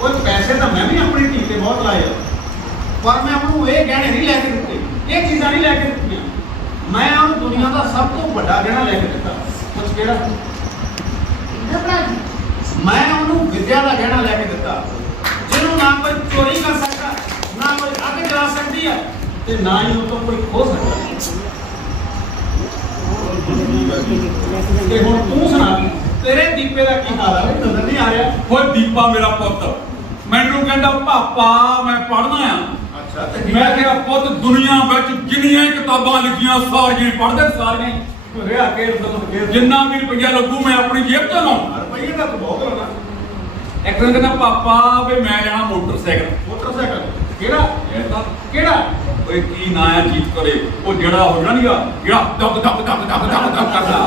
ਕੋਈ ਪੈਸੇ ਤਾਂ ਮੈਂ ਵੀ ਆਪਣੀ ਧੀ ਤੇ ਬਹੁਤ ਲਾਏ ਆ, ਪਰ ਮੈਂ ਉਹਨੂੰ ਇਹ ਗਹਿਣੇ ਨਹੀਂ ਲੈ ਕੇ ਦਿੱਤੇ, ਇਹ ਚੀਜ਼ਾਂ ਨਹੀਂ ਲੈ ਕੇ ਦਿੱਤੀਆਂ। ਮੈਂ ਉਹਨੂੰ ਦੁਨੀਆ ਦਾ ਸਭ ਤੋਂ ਵੱਡਾ ਗਹਿਣਾ ਲੈ ਕੇ ਦਿੱਤਾ। ਕੁਝ ਕਿਹੜਾ? ਮੈਂ ਉਹਨੂੰ ਵਿਦਿਆ ਦਾ ਗਹਿਣਾ ਲੈ ਕੇ ਦਿੱਤਾ, ਜਿਹਨੂੰ ਨਾ ਕੋਈ ਚੋਰੀ ਕਰ ਸਕਦਾ, ਨਾ ਕੋਈ ਅੱਗ ਜਲਾ ਸਕਦੀ ਹੈ ਤੇ ਨਾ ਹੀ ਉਹ ਤੋਂ ਕੋਈ ਖੋ ਸਕਦਾ। ਤੇ ਹੁਣ ਤੂੰ ਸੁਣਾ, ਤੇਰੇ ਦੀਪੇ ਦਾ ਕੀ ਹਾਲ ਹੈ? ਨਜ਼ਰ ਨਹੀਂ ਆ ਰਿਹਾ। ਓਏ ਦੀਪਾ ਮੇਰਾ ਪੁੱਤ ਮੈਨੂੰ ਕਹਿੰਦਾ ਪਾਪਾ ਮੈਂ ਪੜ੍ਹਨਾ ਆ। ਅੱਛਾ ਤੇ ਮੈਂ ਕਿਹਾ ਪੁੱਤ ਦੁਨੀਆ ਵਿੱਚ ਜਿੰਨੀਆਂ ਕਿਤਾਬਾਂ ਲਿਖੀਆਂ ਸਾਰੀਆਂ ਪੜ੍ਹਦੇ ਸਾਰੀਆਂ ਰਿਹਾ ਕੇ ਫੇਰ ਜਿੰਨਾ ਵੀ ਰੁਪਈਆ ਲੱਗੂ ਮੈਂ ਆਪਣੀ ਜੇਬ ਤੋਂ ਲਾਉਂ। ਰੁਪਈਏ ਦਾ ਤਾਂ ਬਹੁਤ ਲੱਗਦਾ। ਇੱਕ ਦਿਨ ਕਹਿੰਦਾ ਪਾਪਾ ਵੀ ਮੈਂ ਲੈਣਾ ਮੋਟਰਸਾਈਕਲ। ਮੋਟਰਸਾਈਕਲ ਕਿਹੜਾ? ਇਹ ਤਾਂ ਕਿਹੜਾ? ਓਏ ਕੀ ਨਾਂ ਆ ਜੀਤ ਕਰੇ ਉਹ ਜਿਹੜਾ ਹੋ ਜਾਣਾ ਨੀਗਾ ਜਿਹੜਾ ਦਬ ਦਬ ਦਬ ਦਬ ਦਬ ਦਬ ਕਰਦਾ।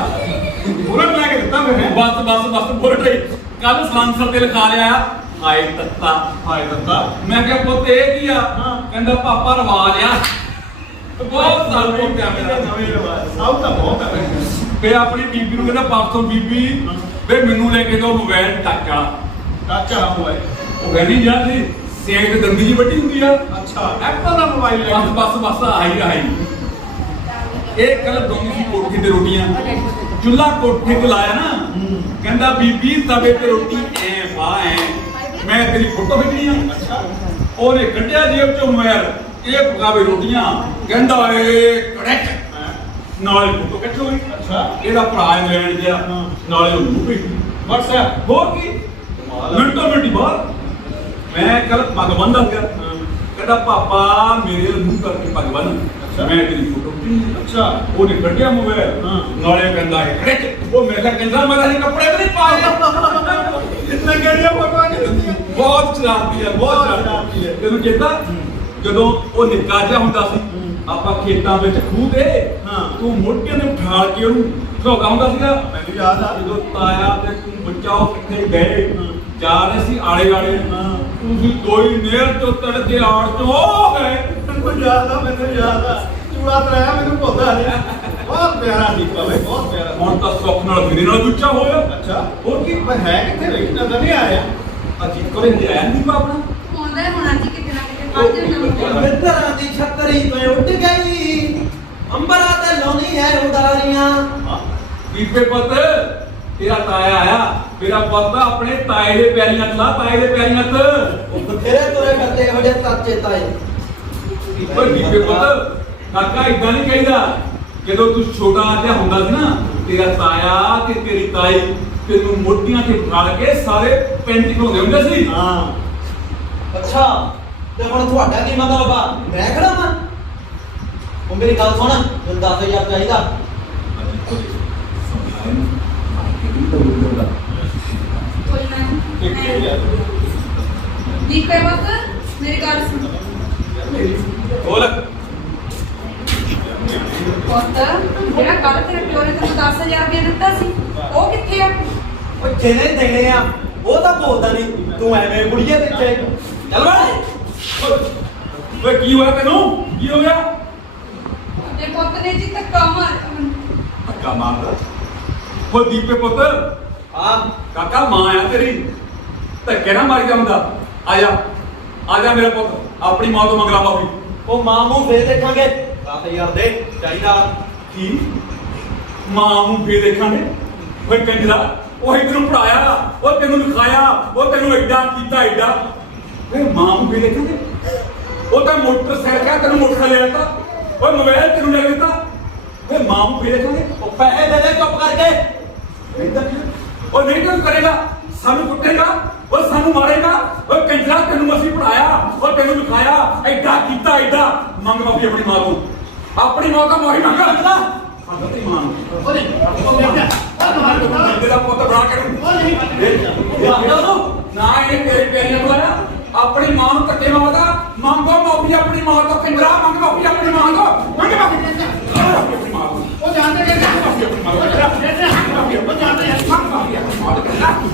ਬੁਲਟ ਲੈ ਕੇ ਦਿੱਤਾ ਮੈਂ। ਬਸ ਬੁਲਟ ਹੀ ਕੱਲ ਸਲਾਂਸਰ ਤੇ ਲਿਖਾ ਲਿਆ ਹਾਏ ਤੱਤਾ। ਹਾਏ ਬੰਦਾ। ਮੈਂ ਕਿਹਾ ਪੁੱਤ ਇਹ ਕੀ ਆ? ਹਾਂ। ਕਹਿੰਦਾ ਪਾਪਾ ਰਵਾਜ ਆ। ਬਹੁਤ ਸਾਲ ਹੋ ਗਿਆ ਮੇਰਾ। ਨਵੇਂ ਰਿਵਾਜ ਆਉ ਤਾਂ ਬਹੁਤ ਹੈ। ਫੇ ਆਪਣੀ ਬੀਬੀ ਨੂੰ ਕਹਿੰਦਾ ਪਾਪਾ ਬੀਬੀ ਵੇ ਮੈਨੂੰ ਲੈ ਕੇ ਦਿਓ ਮੋਬਾਈਲ ਟੱਚ ਵਾਲਾ। ਚਾਚਾ ਹੋਏ। ਉਹ ਕਹਿੰਦੀ ਜਾਂਦੀ ਸੇਕ ਤੇ ਦੰਦੀ ਜੀ ਵੱਡੀ ਹੁੰਦੀ ਆ। ਅੱਛਾ ਐਪਲ ਦਾ ਮੋਬਾਈਲ ਲੈ ਕੇ। ਬਸ ਆਈ ਇਹ ਕੱਲ ਦੋਨੀ ਸੀ ਕੋਠੇ ਤੇ ਰੋਟੀਆਂ ਚੁੱਲ੍ਹਾ ਕੋਠੇ ਤੇ ਲਾਇਆ ਨਾ। ਕਹਿੰਦਾ ਬੀਬੀ ਤਵੇ ਤੇ ਰੋਟੀ ਐ ਵਾਹ ਐ ਮੈਂ ਤੇਰੀ ਫੋਟੋ ਖਿੱਚਣੀ ਆ। ਅੱਛਾ ਉਹਨੇ ਕੱਢਿਆ ਜੇਬ ਚੋਂ ਮੋਬਾਈਲ ਇਹ ਪਕਾਵੇ ਰੋਟੀਆਂ ਕਹਿੰਦਾ ਏ ਕੜੈਕ ਨਾਲੇ ਫੋਟੋ ਖਿੱਚ ਹੋਈ। ਅੱਛਾ ਇਹਦਾ ਭਰਾ ਇੰਗਲੈਂਡ ਗਿਆ ਨਾਲੇ ਉਹਨੂੰ ਵੀ WhatsApp ਹੋਰ ਕੀ ਮਿੰਟੋ ਮਿੰਟੀ ਬਾਅਦ ਮੈਂ ਕੱਲ ਪੱਗ ਬੰਨ੍ਹਦਾ ਗਿਆ। ਕਹਿੰਦਾ ਪਾਪਾ ਮੇਰੇ ਮੂੰਹ ਕਰਕੇ ਪੱਗ ਬੰਨ੍ਹ ਮੈਂ ਤੇਰੀ ਫੋਟੋ ਖਿੱਚਣੀ। ਅੱਛਾ ਉਹਨੇ ਕੱਢਿਆ ਮੋਬਾਈਲ ਨਾਲੇ ਕਹਿੰਦਾ ਹੈ ਕੜੈਕ ਉਹ ਮੇਰੇ ਕਹਿੰਦਾ ਮੈਂ ਤਾਂ ਕੱਪੜੇ ਵੀ ਨਹੀਂ ਪਾਉਂਦਾ। ਇਤਨਾ ਗੜੀਆਂ ਫੋਟੋਆਂ ਨਹੀਂ ਦਿੱਤੀਆਂ। ਬਹੁਤ ਸ਼ਰਾਰਤੀ ਹੈ ਬਹੁਤ ਸ਼ਰਾਰਤੀ ਹੈ। ਤੈਨੂੰ ਚੇਤਾ ਜਦੋਂ ਉਹ ਨਿੱਕਾ ਜਿਹਾ ਹੁੰਦਾ ਸੀ ਆਪਾਂ ਖੇਤਾਂ ਵਿੱਚ ਖੂਹ ਤੇ ਤੂੰ ਮੋਢਿਆਂ ਨੇ ਉਠਾਲ ਕੇ ਉਹਨੂੰ ਖੜਾਉਂਦਾ ਹੁੰਦਾ ਸੀਗਾ। ਮੈਨੂੰ ਯਾਦ ਆ ਜਦੋਂ ਤਾਇਆ ਤੇ ਤੂੰ ਬਚਾਓ ਕਿੱਥੇ ਗਏ ਜਾ ਰਹੇ ਸੀ ਆਲੇ ਵਾਲੇ ਤੁਸੀਂ ਕੋਈ ਨੇਰ ਤੋਂ ਤੜਕੇ ਆੜ ਤੋਂ ਹੋ ਗਏ। ਮੈਨੂੰ ਯਾਦ ਆ ਚੂੜਾ ਤਰਾਇਆ ਮੈਨੂੰ ਭੁੱਲਦਾ ਨਹੀਂ। ਬਹੁਤ ਪਿਆਰਾ ਦੀਪਾ ਵੇ ਬਹੁਤ ਪਿਆਰਾ। ਹੁਣ ਤਾਂ ਸੁੱਖ ਨਾਲ ਮੇਰੇ ਨਾਲ ਉੱਚਾ ਹੋਇਆ। ਅੱਛਾ ਹੋਰ ਕੀ ਪਰ ਹੈ ਕਿੱਥੇ ਰਹੀ? ਨਜ਼ਰ ਨਹੀਂ ਆਇਆ। ਅਜੀਤ ਕੋਲੇ ਆਇਆ ਨਹੀਂ ਬਾਬਣਾ ਹੁੰਦਾ ਹੋਣਾ ਜੀ ਕਿਤੇ ਨਾ ਕਿਤੇ ਪਹੁੰਚ ਮਿੱਤਰਾਂ ਦੀ ਛਤਰੀ ਤੋਂ ਉੱਡ ਗਈ ਅੰਬਰਾਂ ਤੇ ਲਾਉਣੀ ਹੈ ਉਡਾਰੀਆਂ। ਬੀਬੇ ਪੁੱਤ ਤੇਰਾ ਤਾਇਆ ਆਇਆ ਮੇਰਾ ਪੁੱਤ ਆਪਣੇ ਤਾਏ ਦੇ ਪੈਰੀਆਂ ਚ ਲਾ ਤਾਏ ਦੇ ਪੈਰੀਆਂ ਚ। ਉਹ ਬਥੇਰੇ ਤੁਰੇ ਕਰਦੇ ਇਹੋ ਜਿਹੇ ਚਾਚੇ ਤਾਏ। ਓਏ ਬੀਬੇ ਪੁੱਤ ਕਾਕਾ ਇਦਾਂ ਨਹੀਂ ਕਹੀਦਾ। ਜਦੋਂ ਤੂੰ ਛੋਟਾ ਜਿਹਾ ਹੁੰਦਾ ਸੀ ਨਾ ਤੇਰਾ ਤਾਇਆ ਤੇ ਤੇਰੀ ਤਾਈ ਤੈਨੂੰ ਮੋਢੀਆਂ ਤੇ ਉਠਾ ਕੇ ਸਾਰੇ ਪਿੰਡ ਘੁੰਮਦੇ ਹੁੰਦੇ ਸੀ। ਹਾਂ ਅੱਛਾ ਤੇ ਹੁਣ ਤੁਹਾਡਾ ਕੀ ਮਤਲਬ ਆ? ਮੈਂ ਖੜਾ ਵਾਂ? ਉਹ ਮੇਰੀ ਗੱਲ ਸੁਣ ਮੈਨੂੰ 10,000 ਚਾਹੀਦਾ। ਕੋਈ ਨਾ ਦੀਪੇ ਵਕਤ ਮੇਰੀ ਗੱਲ ਸੁਣ ਬੋਲ ਪੁੱਤ ਜਿਹੜਾ ਕੱਲ ਤੇਰੇ ਪਿਓ ਨੇ ਤੈਨੂੰ 10,000 ਰੁਪਏ ਦਿੱਤਾ ਸੀ ਉਹ ਕਿੱਥੇ ਆ? ਉਹ ਜਿਹਨੇ ਦੇਣੇ ਆ ਉਹ ਤਾਂ ਬੋਲਦਾ ਨਹੀਂ ਤੂੰ ਐਵੇਂ ਬੁੜੀਏ ਤੇ ਚੱਲ ਵੜ। ਓਏ ਕੀ ਹੋਇਆ ਤੈਨੂੰ ਕੀ ਹੋ ਗਿਆ? ਤੇ ਪੁੱਤ ਨੇ ਜੀ ਧੱਕਾ ਮਾਰਿਆ ਮੈਨੂੰ। ਧੱਕਾ ਮਾਰਦਾ ਓ ਦੀਪੇ ਪੁੱਤ ਹਾਂ ਕਾਕਾ ਮਾਂ ਆ ਤੇਰੀ ਧੱਕੇ ਨਾ ਮਾਰੀ ਜਾਂਦਾ। ਆ ਜਾ ਮੇਰਾ ਪੁੱਤ ਆਪਣੀ ਮਾਂ ਤੋਂ ਮੰਗਲਾ ਮਾਫੀ। ਉਹ ਮਾਂ ਮੂੰਹ ਫੇਰ ਦੇਖਾਂਗੇ 10,000 ਦੇ ਚਾਹੀਦਾ। ਕੀ ਮਾਂ ਨੂੰ ਫੇਰ ਦੇਖਾਂਗੇ? ਓਏ ਕੰਜਰਾ ਉਹ ਤੈਨੂੰ ਪੜਾਇਆ ਉਹ ਤੈਨੂੰ ਲਿਖਾਇਆ ਉਹ ਤੈਨੂੰ ਐਡਾ ਕੀਤਾ ਐਡਾ ਓਏ ਮਾਂ ਨੂੰ ਫੇਰ ਦੇਖਾਂਗੇ? ਉਹ ਤਾਂ ਮੋਟਰਸਾਈਕਲ ਆ ਤੈਨੂੰ ਮੋਟਰਸਾਈਕਲ ਲੈ ਦਿੱਤਾ। ਓਏ ਮੋਬਾਈਲ ਤੈਨੂੰ ਲੈ ਦਿੱਤਾ। ਓਏ ਮਾਂ ਨੂੰ ਫੇਰ ਦੇਖਾਂਗੇ? ਉਹ ਪੈਸੇ ਦੇ ਦੇ ਚੁੱਪ ਕਰਕੇ। ਉਹ ਨਹੀਂ ਤੈਨੂੰ ਕਰੇਗਾ ਸਾਨੂੰ ਕੁੱਟੇਗਾ ਉਹ ਸਾਨੂੰ ਮਾਰੇਗਾ। ਓਏ ਕੰਜਰਾ ਤੈਨੂੰ ਅਸੀਂ ਪੜਾਇਆ ਉਹ ਤੈਨੂੰ ਲਿਖਾਇਆ ਐਡਾ ਕੀਤਾ ਐਡਾ ਮੰਗ ਮਾਫੀ ਆਪਣੀ ਮਾਂ ਤੋਂ ਆਪਣੀ ਮਾਂ ਤੋਂ ਮਾਫੀ ਮੰਗ ਲੱਗਦਾ ਸਾਡਾ ਤੇ ਮਾਂ ਨੂੰ ਤੇਰਾ ਪੁੱਤ ਬਣਾ ਕੇ ਉਹ ਨਹੀਂ ਨਾ ਇਹ ਤੇਰੇ ਪੈਰੀਆਂ ਬੁਲਾਇਆ अपनी मां नूं धक्के मारदा मंगो माफी अपनी मां तो कंजरा मंग माफी अपनी मां तो मंग माफी अपनी मां तो ਉਹ ਜਾਣਦੇ ਨੇ माफी अपनी मां तो ਉਹ ਜਾਣਦੇ ਨੇ मंग माफी अपनी मां तो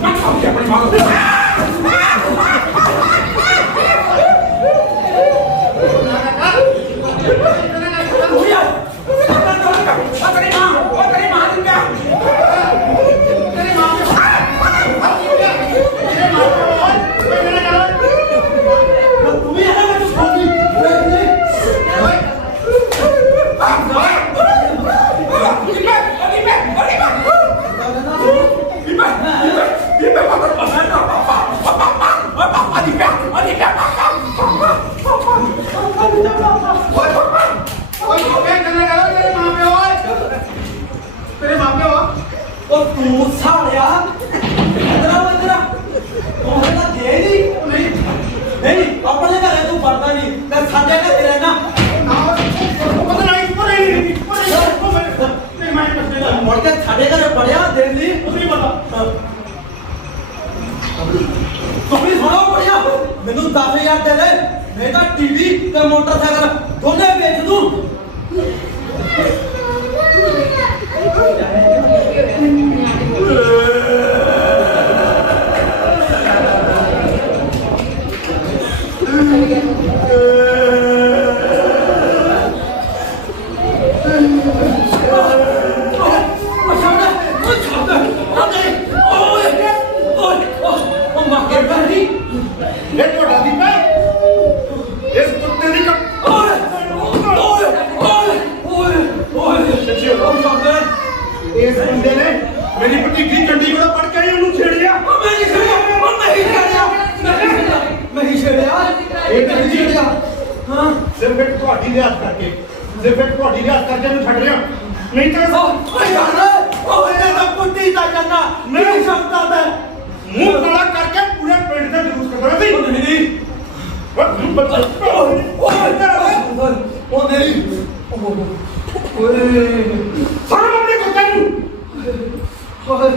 मंग माफी अपनी मां तो ਤੇਰੇ ਮਾਪੇ ਹੋ ਉਹ ਤੂੰ ਸਾਲਿਆ ਇਧਰ ਆ ਇਧਰ ਆ ਉਹ ਹੈਗਾ ਦੇ ਨਹੀਂ ਨਹੀਂ ਆਪਣੇ ਘਰੇ ਤੂੰ ਵੜਦਾ ਨਹੀਂ ਤੇ ਸਾਡੇ ਘਰੇ ਰਹਿਣਾ ਪਤਾ ਨਹੀਂ ਉੱਪਰ ਹੀ ਨਹੀਂ ਮੈਂ ਪੱਤੇ ਦਾ ਮੁੜ ਕੇ ਸਾਡੇ ਘਰੇ ਵੜਿਆ ਦੇਣ ਦੀ ਉਹ ਨਹੀਂ ਪਤਾ ਤੂੰ ਵੀ ਸੁਣੋ ਪੜਿਆ ਮੈਨੂੰ 10000 ਦੇ ਦੇ ਮੈਂ ਤਾਂ ਟੀਵੀ ਤੇ ਮੋਟਰਸਾਈਕਲ ਦੋਨੇ ਵੇਚ ਦੂੰ ਇਹ ਤੁਹਾਡਾ ਦੀਪਾ ਇਸ ਕੁੱਤੇ ਦੀ ਇਸ ਬੰਦੇ ਨੇ ਮੇਰੀ ਭਤੀਜੀ ਚੰਡੀਗੜ੍ਹ ਪੜ ਕੇ ਆਈ ਉਹਨੂੰ ਛੇੜਿਆ ਮੈਂ ਹੀ ਛੇੜਿਆ ਇਹ ਨਹੀਂ ਛੇੜਿਆ ਹਾਂ ਸਿਰਫ ਇੱਕ ਤੁਹਾਡੀ ਰਿਆਤ ਕਰਕੇ ਇਹਨੂੰ ਛੱਡ ਰਿਹਾ ਨਹੀਂ ਤਾਂ ਓਏ ਯਾਰ ਉਹ ਇਹਦਾ ਪੁੱਤੀ ਦਾ ਜੰਨਾ ਨਹੀਂ ਸਕਦਾ ਮੈਂ ਮੂੰਹ ਕਾਲਾ ਕਰਕੇ ਪੂਰੇ ਪਿੰਡ ਦਾ ਜਲੂਸ ਕੱਢਣਾ ਸੀ ਉਹ ਨਹੀਂ ਉਹ ਨਹੀਂ ਓਏ ਸਾਰਾ ਆਪਣੇ ਕੁੱਤੇ ਨੂੰ ਓਏ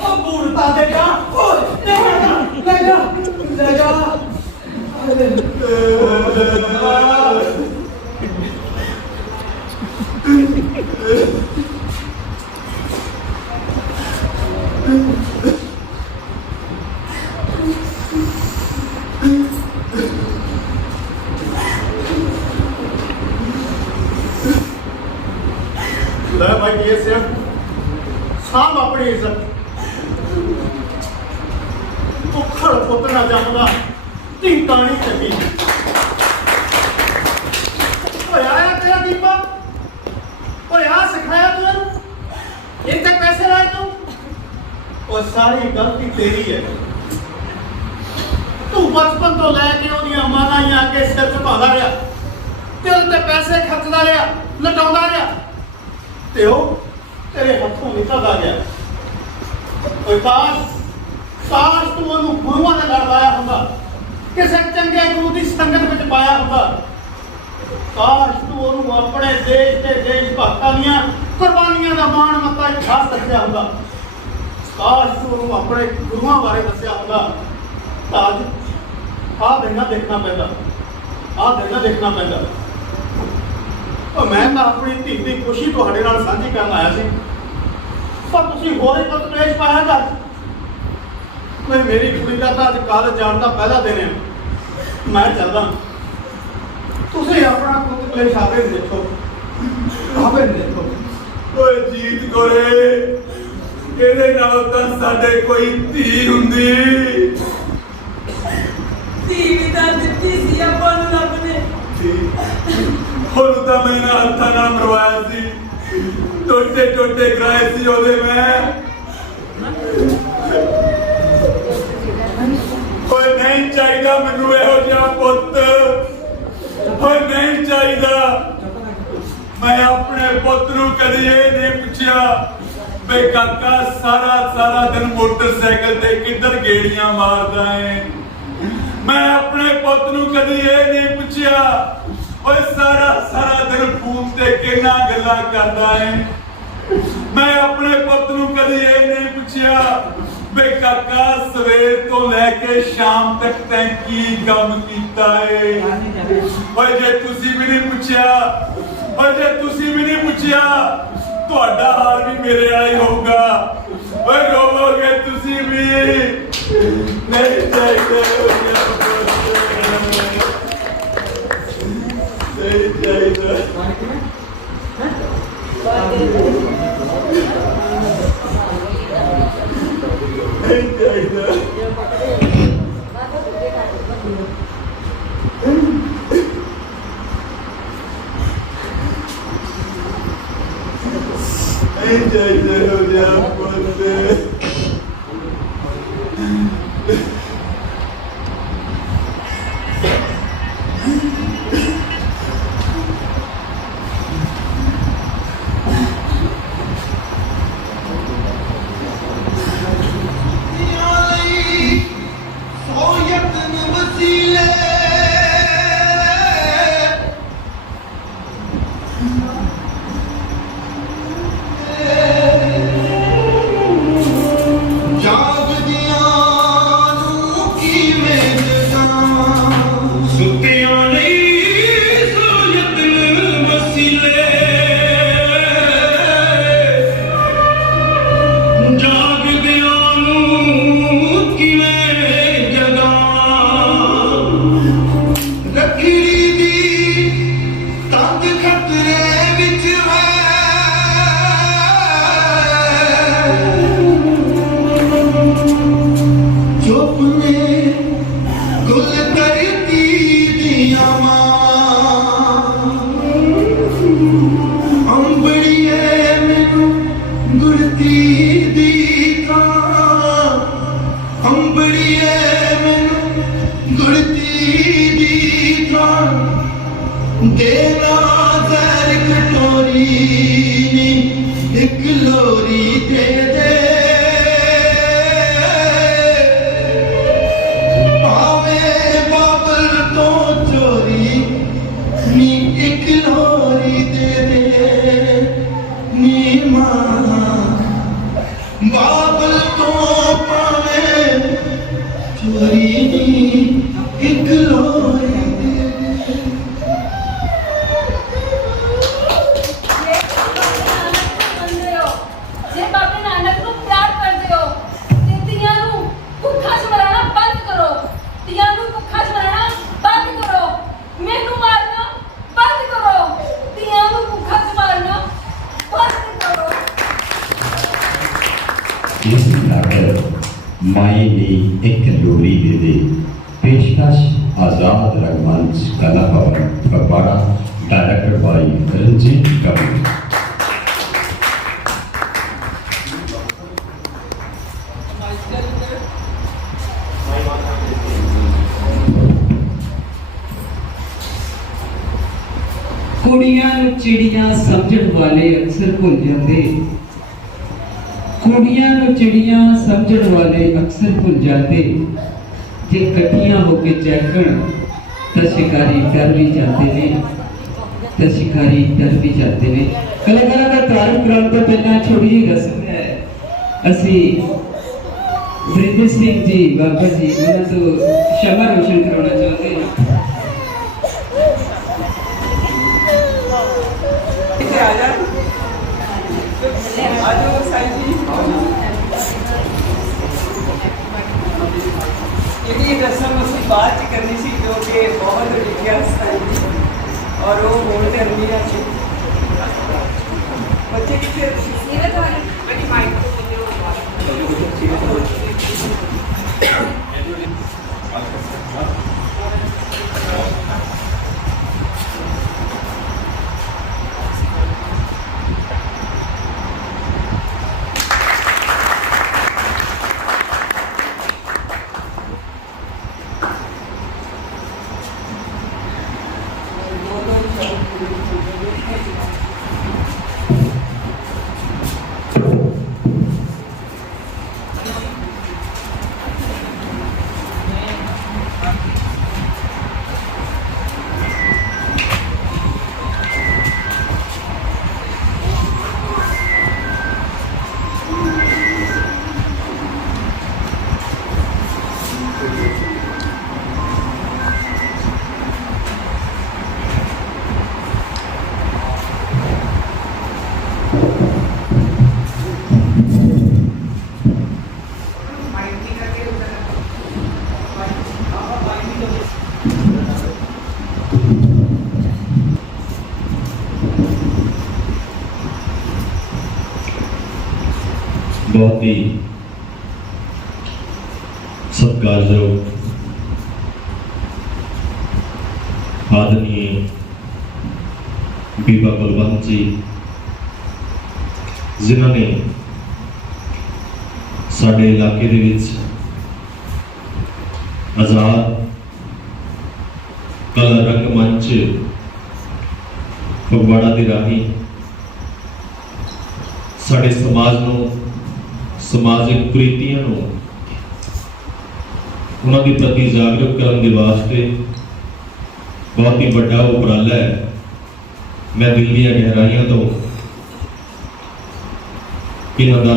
ਉਹ ਬੂੜਤਾ ਦੇ ਜਾ ਓਏ ਲੈ ਜਾ ਲੈ ਭਾਈ ਇਹ ਸਿਰਫ ਸਾਮ ਆਪਣੀ ਇੱਜ਼ਤ ਉਖੜ ਪੁੱਤ ਨਾ ਜੰਮਦਾ ਧੀ ਤਾਣੀ ਚੱਲੀ ਓਏ ਆਇਆ ਤੇਰਾ ਦੀਪਾ ਓਏ ਆ ਸਿਖਾਇਆ ਤੂੰ ਇਹਨੂੰ ਇੰਨੇ ਪੈਸੇ ਲਾਏ ਤੂੰ ਉਹ ਸਾਰੀ ਗਲਤੀ ਤੇਰੀ ਹੈ ਤੂੰ ਬਚਪਨ ਤੋਂ ਲੈ ਕੇ ਉਹਦੀਆਂ ਮਾਨਾਈਆਂ ਅੱਗੇ ਸਿਰ ਝੁਕਾਉਂਦਾ ਰਿਹਾ ਤੇਰੇ ਤੇ ਪੈਸੇ ਖਰਚਦਾ ਰਿਹਾ ਲਟਾਉਂਦਾ ਰਿਹਾ ਤੇ ਉਹ ਤੇਰੇ ਹੱਥੋਂ ਨਿਕਲਦਾ ਗਿਆ ਓਏ ਕਾਸ਼ ਤੂੰ ਉਹਨੂੰ ਗੁਰੂਆਂ ਦੇ ਲੜ ਲਾਇਆ ਹੁੰਦਾ ਕਿਸੇ ਚੰਗੇ ਗੁਰੂ ਦੀ ਸੰਗਤ ਵਿੱਚ ਪਾਇਆ ਹੁੰਦਾ ਕਾਸ਼ ਤੂੰ ਉਹਨੂੰ ਆਪਣੇ ਦੇਸ਼ ਤੇ ਦੇਸ਼ ਭਗਤਾਂ ਦੀਆਂ ਕੁਰਬਾਨੀਆਂ ਦਾ ਮਾਣ ਮੱਤਾ ਇਤਿਹਾਸ ਦੱਸਿਆ ਹੁੰਦਾ ਕਾਸ਼ ਤੂੰ ਉਹਨੂੰ ਆਪਣੇ ਗੁਰੂਆਂ ਬਾਰੇ ਦੱਸਿਆ ਹੁੰਦਾ ਤਾਂ ਅੱਜ ਆਹ ਦਿਨ ਨਾ ਦੇਖਣਾ ਪੈਂਦਾ ਉਹ ਮੈਂ ਤਾਂ ਆਪਣੀ ਧੀ ਦੀ ਖੁਸ਼ੀ ਤੁਹਾਡੇ ਨਾਲ ਸਾਂਝੀ ਕਰਨ ਆਇਆ ਸੀ ਪਰ ਤੁਸੀਂ ਹੋਰ ਇੱਕ ਕਲੇਸ਼ ਪਾਇਆ ਘਰ ਮੈਂ ਮੇਰੀ ਕੁੜੀ ਦਾ ਤਾਂ ਅੱਜ ਕਾਲਜ ਜਾਣ ਦਾ ਪਹਿਲਾ ਦਿਨ ਹੈ ਮੈਂ ਚੱਲਦਾ ਤੁਸੀਂ ਆਪਣਾ ਖੁਦ ਕਲੇਸ਼ ਆਪੇ ਦੇਖੋ ਓਏ ਜੀਤ ਕੋਰੇ ਇਹਦੇ ਨਾਲ ਤਾਂ ਸਾਡੇ ਕੋਈ ਧੀ ਹੁੰਦੀ ਧੀ ਵੀ ਤਾਂ ਦਿੱਤੀ ਸੀ ਆਪਾਂ ਨੂੰ ਰੱਬ ਨੇ ਉਹਨੂੰ ਤਾਂ ਮੈਂ ਨਾ ਹੱਥਾਂ ਨਾਲ ਮਰਵਾਇਆ ਸੀ ਟੋਟੇ ਕਰਾਏ ਸੀ ਉਹਦੇ ਮੈਂ ਓਏ ਨਹੀਂ ਚਾਹੀਦਾ ਮੈਨੂੰ ਇਹੋ ਜਿਹਾ ਪੁੱਤ ਓਏ ਨਹੀਂ ਚਾਹੀਦਾ ਮੈਂ ਆਪਣੇ ਪੁੱਤ ਨੂੰ ਕਦੀ ਇਹ ਨਹੀਂ ਪੁੱਛਿਆ ਬੇ ਕਾਕਾ ਸਾਰਾ ਦਿਨ ਮੋਟਰਸਾਈਕਲ ਤੇ ਕਿੱਧਰ ਗੇੜੀਆਂ ਮਾਰਦਾ ਏ ਮੈਂ ਆਪਣੇ ਪੁੱਤ ਨੂੰ ਕਦੀ ਇਹ ਨਹੀਂ ਪੁੱਛਿਆ ਓਏ ਸਾਰਾ ਦਿਨ ਫੋਨ ਤੇ ਕਿੰਨਾ ਗੱਲਾਂ ਕਰਦਾ ਏ ਮੈਂ ਆਪਣੇ ਪੁੱਤ ਨੂੰ ਕਦੀ ਇਹ ਨਹੀਂ ਪੁੱਛਿਆ बे काका सवेर तो लैके शाम तक तैं की काम कीता है और जे तुसी भी नहीं पूछया और जे तुसी भी नहीं पूछया ਤੁਹਾਡਾ ਹਾਲ ਵੀ ਮੇਰੇ ਵਾਲਾ ਹੀ ਹੋਊਗਾ ਓਏ ਰੋਵੋਗੇ ਤੁਸੀਂ ਵੀ ਨਹੀਂ ਚਾਹੀਦਾ ਨਹੀਂ ਚਾਹੀਦਾ ਨਹੀਂ ਚਾਹੀਦਾ नहीं चाहिए हो गया बोलते देना जर कटोरी एक लोरी दे दे आवे बाबल तो चोरी नी एक लोरी दे दे नी मां बाबल तो पावे चोरी नी एक लोरी इस नाटक माई ने एक लोरी दे दे पेशकश आजाद रंगमंच कला भवन फगवाड़ा डायरेक्टर बाई रंजीत कपूर। कुड़ियां नूं चिड़ियां समझण वाले अक्सर भुल जाते कुड़ियां नूं चिड़ियां समझण वाले अक्सर भुल जाते जे कट्ठियां होके चहकण तां शिकारी डर भी जाते ने तां शिकारी डर भी जाते ने। कलाकारां दा तारीफ कराउण तो पहला छोटी जी रस्म है असी वरिंदर सिंह जी बाबा जी उन्हां तो शमा रोशन कराउणा चाहुंदे हां। ये रस्म उसकी बात करनी सी जो कि बहुत इतिहास है और वो बोलते रंगीला से बच्चे बहुत ही सत्कारयोग आदरणीय बीबा बलवंत जी जिन्होंने साडे इलाके दे विच आजाद कला रंगमंच फगवाड़ा दी राही साडे समाज नूं समाजिक कुरीतियां नूं उन्हां दे प्रति जागरूक करन दे वास्ते बहुत ही बड़ा उपराला है। मैं दिल दी गहराइयां तो इन्हां दा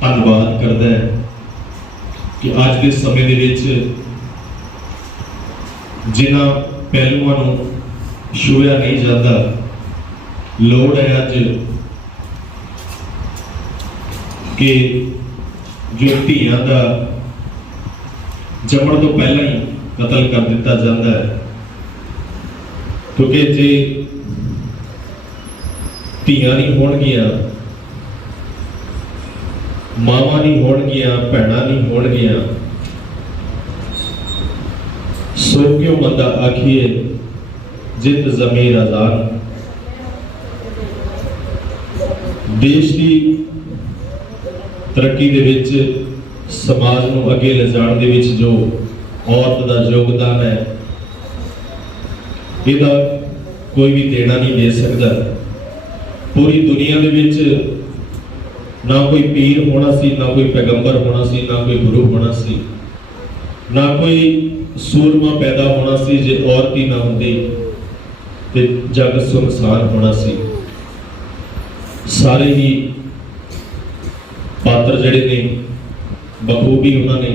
धन्नवाद करदा है कि अज के समय दे विच जिन्हां पहलुआं नूं छुआ नहीं जाता लोड़ है अज कि जो धीआं दा जम्मण तो पहला ही कतल कर दिता जाता है, क्योंकि जे धीआं नहीं होणगियां मावां नहीं होणगियां भैणां नहीं होणगियां सो क्यों बंदा आखिए जित ज़मीर आज़ाद। देश की तरक्की दे विच समाज नूं अगे ले जाण दे विच जो औरत दा योगदान है इहदा कोई भी देना नहीं दे सकता। पूरी दुनिया दे विच ना कोई पीर होना सी, ना कोई पैगंबर होना सी, ना कोई गुरु होना सी, ना कोई सूरमा पैदा होना सी जे औरत ही ना होंदी ते जग सुनसान होना सी। सारे ही पात्र जड़े ने बखूबी उन्होंने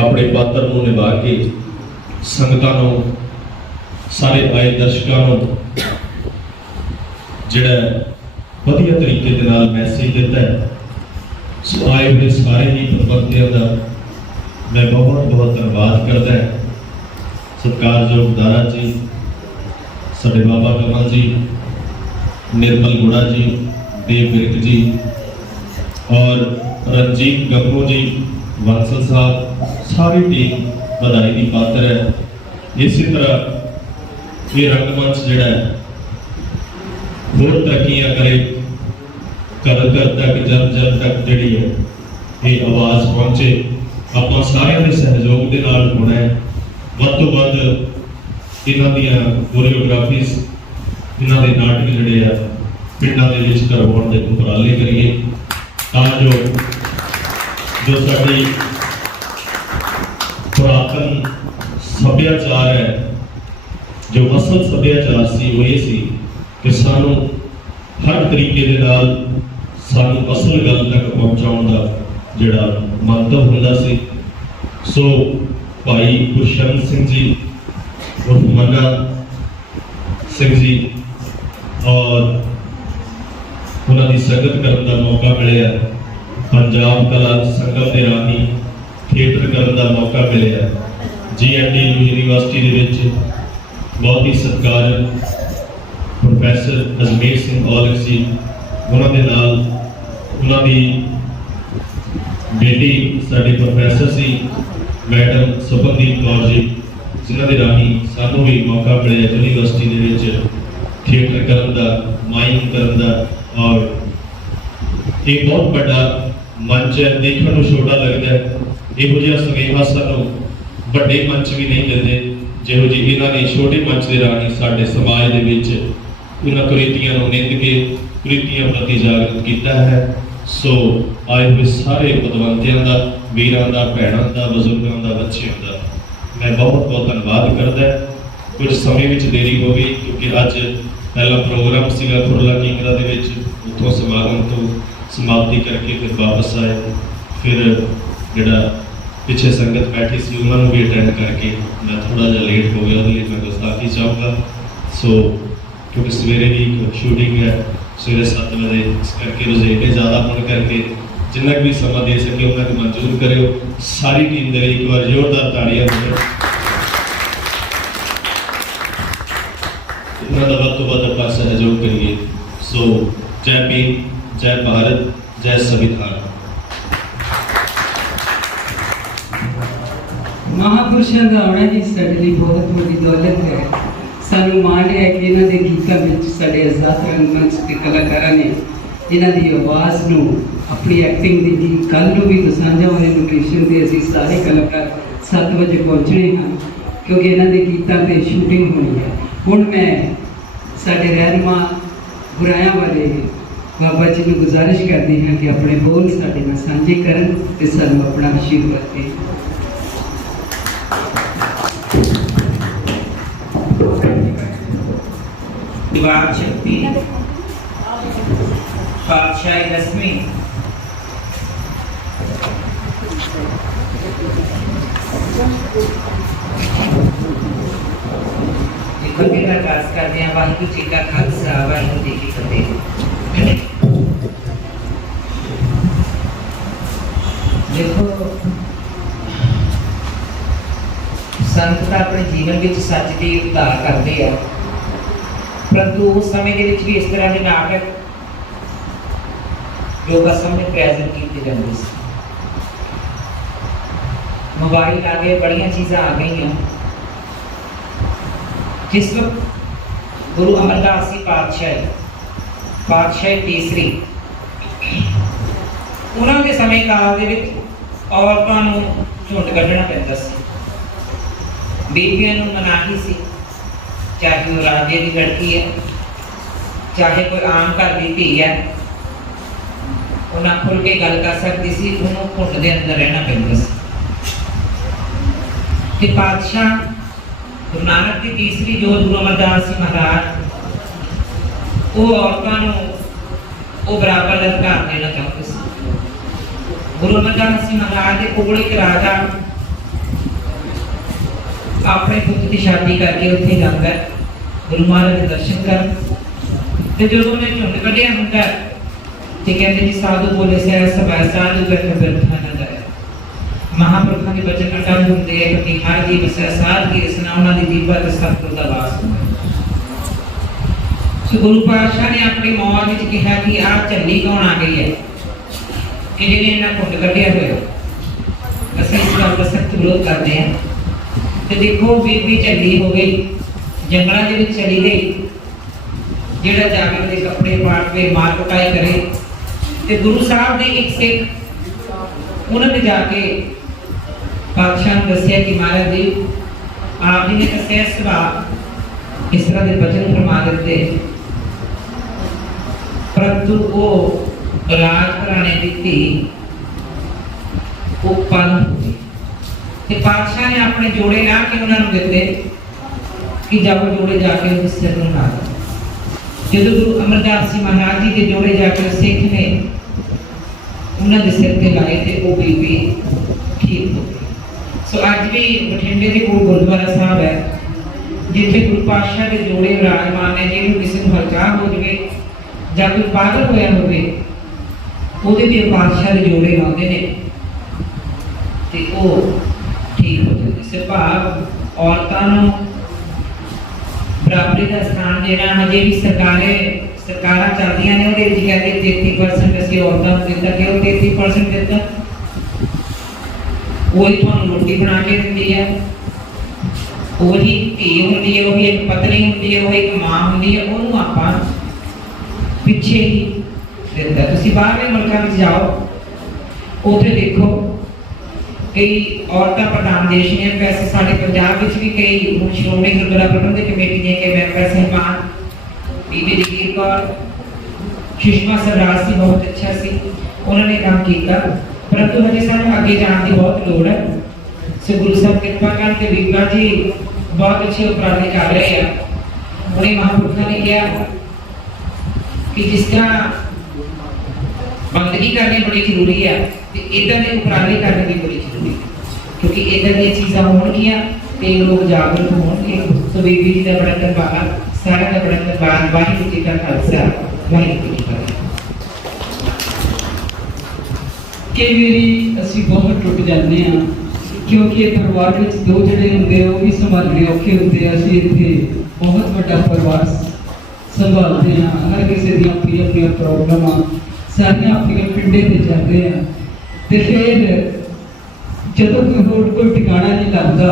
अपने पात्र को निभा के संगतां नूं सारे आए दर्शकों को जिहड़ा वधिया तरीके दे नाल मैसेज दिता है। सो आए हुए सारे ही प्रबंधियों का मैं बहुत बहुत धन्यवाद करता है। सत्कारयोग दारा जी, साडे बाबा कमल जी, निर्मल गुड़ा जी, देव बिरक जी और रंजीत गबरू जी, वंसल साहब, सारी टीम बधाई की पात्र है। इसी तरह ये रंगमंच जिहड़ा है होर तरक्कियां करे कर तक जन जन तक जिहड़ी है ये आवाज़ पहुंचे ਆਪਾਂ ਸਾਰਿਆਂ ਦੇ ਸਹਿਯੋग ਦੇ ਨਾਲ ਹੋਣਾ ਹੈ। ਵੱਧ ਤੋਂ ਵੱਧ ਇਹਨਾਂ ਦੀਆਂ ਕੋਰੀਓਗ੍ਰਾਫੀਜ਼ ਇਹਨਾਂ ਦੇ ਨਾਟਕ ਜਿਹੜੇ ਆ ਪਿੰਡਾਂ ਦੇ ਵਿੱਚ ਕਰਵਾਉਣ ਦੇ ਉਪਰਾਲੇ ਕਰੀਏ ਤਾਂ ਜੋ ਸਾਡੀ ਪੁਰਾਤਨ ਸੱਭਿਆਚਾਰ ਹੈ ਜੋ ਅਸਲ ਸੱਭਿਆਚਾਰ ਸੀ ਉਹ ਇਹ ਸੀ ਕਿ ਸਾਨੂੰ ਹਰ ਤਰੀਕੇ ਦੇ ਨਾਲ ਸਾਨੂੰ ਅਸਲ ਗੱਲ ਤੱਕ ਪਹੁੰਚਾਉਣ ਦਾ ਜਿਹੜਾ ਮੰਤਵ ਹੁੰਦਾ ਸੀ। ਸੋ ਭਾਈ ਗੁਰਸ਼ਰਨ ਸਿੰਘ ਜੀ ਉਰਫ ਮੰਨਾ ਸਿੰਘ ਜੀ ਔਰ ਉਹਨਾਂ ਦੀ ਸੰਗਤ ਕਰਨ ਦਾ ਮੌਕਾ ਮਿਲਿਆ। ਪੰਜਾਬ ਕਲਾ ਸੰਗਮ ਦੇ ਰਾਹੀਂ ਥੀਏਟਰ ਕਰਨ ਦਾ ਮੌਕਾ ਮਿਲਿਆ। GND ਯੂਨੀਵਰਸਿਟੀ ਦੇ ਵਿੱਚ ਬਹੁਤ ਹੀ ਸਤਿਕਾਰਯੋਗ ਪ੍ਰੋਫੈਸਰ ਅਜਮੇਰ ਸਿੰਘ ਔਲਖ ਜੀ ਉਹਨਾਂ ਦੇ ਨਾਲ ਉਹਨਾਂ ਦੀ बेटी साड़ी प्रोफैसर सी मैडम सुपनदीप कौर जी जिन्हों के राही सानू भी मौका मिले यूनीवर्सिटी के थिएटर करन दा माइम करन दा और ये बहुत बड़ा मंच है। देखने को छोटा लगता है, इहो जिहा सुनेहा सानू बड़े मंच भी नहीं देते जिहो जी इन्हां ने छोटे मंच के राही साडे समाज दे विच इन्हां कुरीतियां नूं निंद के कुरीतियां प्रति जागृत किया है। सो आए हुए सारे पदवंतियों का, वीरों का, भैनों का, बजुर्गों का, बच्चों का मैं बहुत बहुत धन्यवाद करता। कुछ समय में देरी हो गई क्योंकि अज पहला प्रोग्राम सीगा खुरला किंगरा दे विच, उत्थों समागम तो समाप्ति करके फिर वापस आए। फिर जिहड़ा पिछे संगत बैठी सी उन्होंने भी अटेंड करके मैं थोड़ा जिहा लेट हो गया, उसके लिए मैं गुस्ताखी चाहूँगा। सो क्योंकि सवेरे भी शूटिंग है सवेरे 7 बजे, इस करके रोजेटे ज़्यादा होने करके जिन्ना भी समा दे सके उन्हें मंजूर करो। सारी टीम के लिए एक बार जोरदार ताड़ियां दें। इतना वध तो वध आप सहयोग करिए। सो जय भीम, जय भारत, जय संविधान। ਮਹਾਂਪੁਰਸ਼ਾਂ ਦਾ ਆਉਣਾ ਜੀ ਸਾਡੇ ਲਈ ਬਹੁਤ ਵੱਡੀ ਦੌਲਤ ਹੈ। ਸਾਨੂੰ ਮਾਣ ਹੈ ਕਿ ਇਹਨਾਂ ਦੇ ਗੀਤਾਂ ਵਿੱਚ ਸਾਡੇ ਆਜ਼ਾਦ ਰੰਗਮੰਚ ਦੇ ਕਲਾਕਾਰਾਂ ਨੇ ਇਹਨਾਂ ਦੀ ਆਵਾਜ਼ ਨੂੰ ਆਪਣੀ ਐਕਟਿੰਗ ਦੀ ਜੀ ਕੱਲ੍ਹ ਨੂੰ ਵੀ ਦਸਾਂਝਾ ਵਾਲੇ ਲੋਕੇਸ਼ਨ 'ਤੇ ਅਸੀਂ ਸਾਰੇ ਕਲਾਕਾਰ 7 ਵਜੇ ਪਹੁੰਚਣੇ ਹਾਂ ਕਿਉਂਕਿ ਇਹਨਾਂ ਦੇ ਗੀਤਾਂ 'ਤੇ ਸ਼ੂਟਿੰਗ ਹੋਣੀ ਹੈ। ਹੁਣ ਮੈਂ ਸਾਡੇ ਰਹਿਨੁਮਾ ਗੁਰਾਇਆਂ ਵਾਲੇ ਬਾਬਾ ਜੀ ਨੂੰ ਗੁਜ਼ਾਰਿਸ਼ ਕਰਦੀ ਹਾਂ ਕਿ ਆਪਣੇ ਬੋਲ ਸਾਡੇ ਨਾਲ ਸਾਂਝੇ ਕਰਨ ਤੇ ਸਾਨੂੰ ਆਪਣਾ ਆਸ਼ੀਰਵਾਦ ਦੇਣ। दिवार शक्ति पातशाही रश्मि जिक्र अरदास करते हैं वाहिगुरू जी का खालसा वाहिगुरू जी की फतेह। देखो संत तो अपने जीवन में सच की उद्धार करते हैं परंतु उस समय के भी इस तरह के नाटक लोगों सामने प्रेजेंट किए जाते थे। मोबाइल आ गए, बड़िया चीज़ां आ गई हैं। जिस वक्त गुरु अमरदास जी पातशाही तीसरी उन्होंने समय काल के औरतों को झुंड कढ़ना पैंदा सी, बीबियां नूं मनाही सी, चाहे वो राजे की लड़की है चाहे कोई आम घर की धी है, उन्हें खुल के गल कर सकती सी, उन्होंने घुट के अंदर रहना पैंदा सी। ते पातशाह गुरु नानक की तीसरी जोत गुरु अमरदास जी महाराज वो औरतों को बराबर अधिकार देना चाहते थे। गुरु अमरदास जी महाराज के कोल एक राजा अपने पुत्र की शादी करके उत्थे जाता है गुरु महाराज के दर्शन कर जो उन्हें झुंड कढ़िया होंगे तो कहते जी साधु बोले से सब साधु बैठे बैठा न जाए। महापुरुषों के वचन अटल होंगे कभी हर जी बसा साध की रचना उन्होंने दीपा तो सतगुरु का वास होंगे। गुरु पातशाह ने अपनी मौत में कहा कि आप झल्ली कौन आ गई है कि जिन्हें इन्हें झुंड कढ़िया हुआ। असं इस गल का सख्त विरोध करते हैं। तो देखो बीबी झल्ली हो गई, जंगलों के विच चली गई, जेड़ा जाकर के कपड़े पाट के मार कुटाई करे। तो गुरु साहब ने एक सिख उन्होंने जाके पातशाह ने दसिया कि महाराज जी आप जी ने तो सहज सुभाव इस तरह के वचन फरमा देते परंतु वो राज घराने की धी वो पालन हो गई। पातशाह ने अपने जोड़े ला के उन्होंने दिते कि जब जोड़े जाके उस सिर में ला जो गुरु अमरदास जी महाराज जी के जोड़े जाकर सिख ने उन्होंने सिर पे लाए थे वो बीबी ठीक हो गई। सो अज भी बठिंडे के कोल गुरुद्वारा साहब है जिथे गुरु पातशाह के जोड़े विराजमान ने जिन्होंने किसी को हल्का हो जाए या कोई पागल होया होवे ਉਹਦੇ ਵੀ ਪਾਤਸ਼ਾਹ ਦੇ ਜੋੜੇ ਲਾਉਂਦੇ ਨੇ ਤੇ ਉਹ ठीक हो जाते। सिर्फ औरतों बराबरी का स्थान देना हजे भी सरकार चलदियां ने ਉਹਦੇ ਵਿੱਚ ਕਹਿੰਦੇ 33% ਅਸੀਂ ਔਰਤਾਂ ਨੂੰ ਦਿੱਤਾ ਕਿ ਉਹ 33% ਦਿੱਤਾ ਉਹੀ ਤੁਹਾਨੂੰ ਰੋਟੀ ਬਣਾ ਕੇ ਦਿੰਦੀ ਹੈ, ਉਹੀ ਧੀ ਹੁੰਦੀ ਹੈ, ਉਹੀ ਇੱਕ ਪਤਨੀ ਹੁੰਦੀ ਹੈ, ਉਹ ਇੱਕ ਮਾਂ ਹੁੰਦੀ ਹੈ, ਉਹਨੂੰ ਆਪਾਂ ਪਿੱਛੇ ਹੀ ਦਿੱਤਾ। ਤੁਸੀਂ ਬਾਹਰਲੇ ਮੁਲਕਾਂ ਵਿੱਚ ਜਾਓ ਉੱਥੇ ਦੇਖੋ कई औरतें प्रधान देश ने वैसे साढ़े पंजाब भी कई श्रोमणी गुरुद्वारा प्रबंधक कमेटी के कई मैंबर साहबान बीबी जगीर कौर सुषमा सरराज सी बहुत अच्छा सी उन्होंने काम किया परंतु हजे सानू आगे जाने की बहुत लोड़ है। सो गुरु साहब कृपा करके बीबा जी बहुत अच्छे उपराले कर रहे हैं। उन्हें महापुरुषों ने कहा कि जिसका बंदगी करनी बड़ी जरूरी है तो इदा के उपराले करने की बड़ी जरूरी है क्योंकि इदा दी चीज़ां होणगियां ते लोग जागरूक होणगे। सो बीबी जी का बड़ा धन्यवाद, सारा का बड़ा धन्यवाद। वाहिगुरू जी का खालसा वाहिगुरू जी की फतेह। कई बारी असीं बहुत टुट जाते हैं क्योंकि परिवार में दो जने होंगे वो भी संभालने औखे होंगे। असीं इत्थे बहुत बड़ा परिवार संभालते हैं, हर किसी दी अपनी अपनी प्रॉब्लम सारियां अपने पिंडे ते जाते हैं ते फिर जदों कोई होर कोई ठिकाना नहीं लगता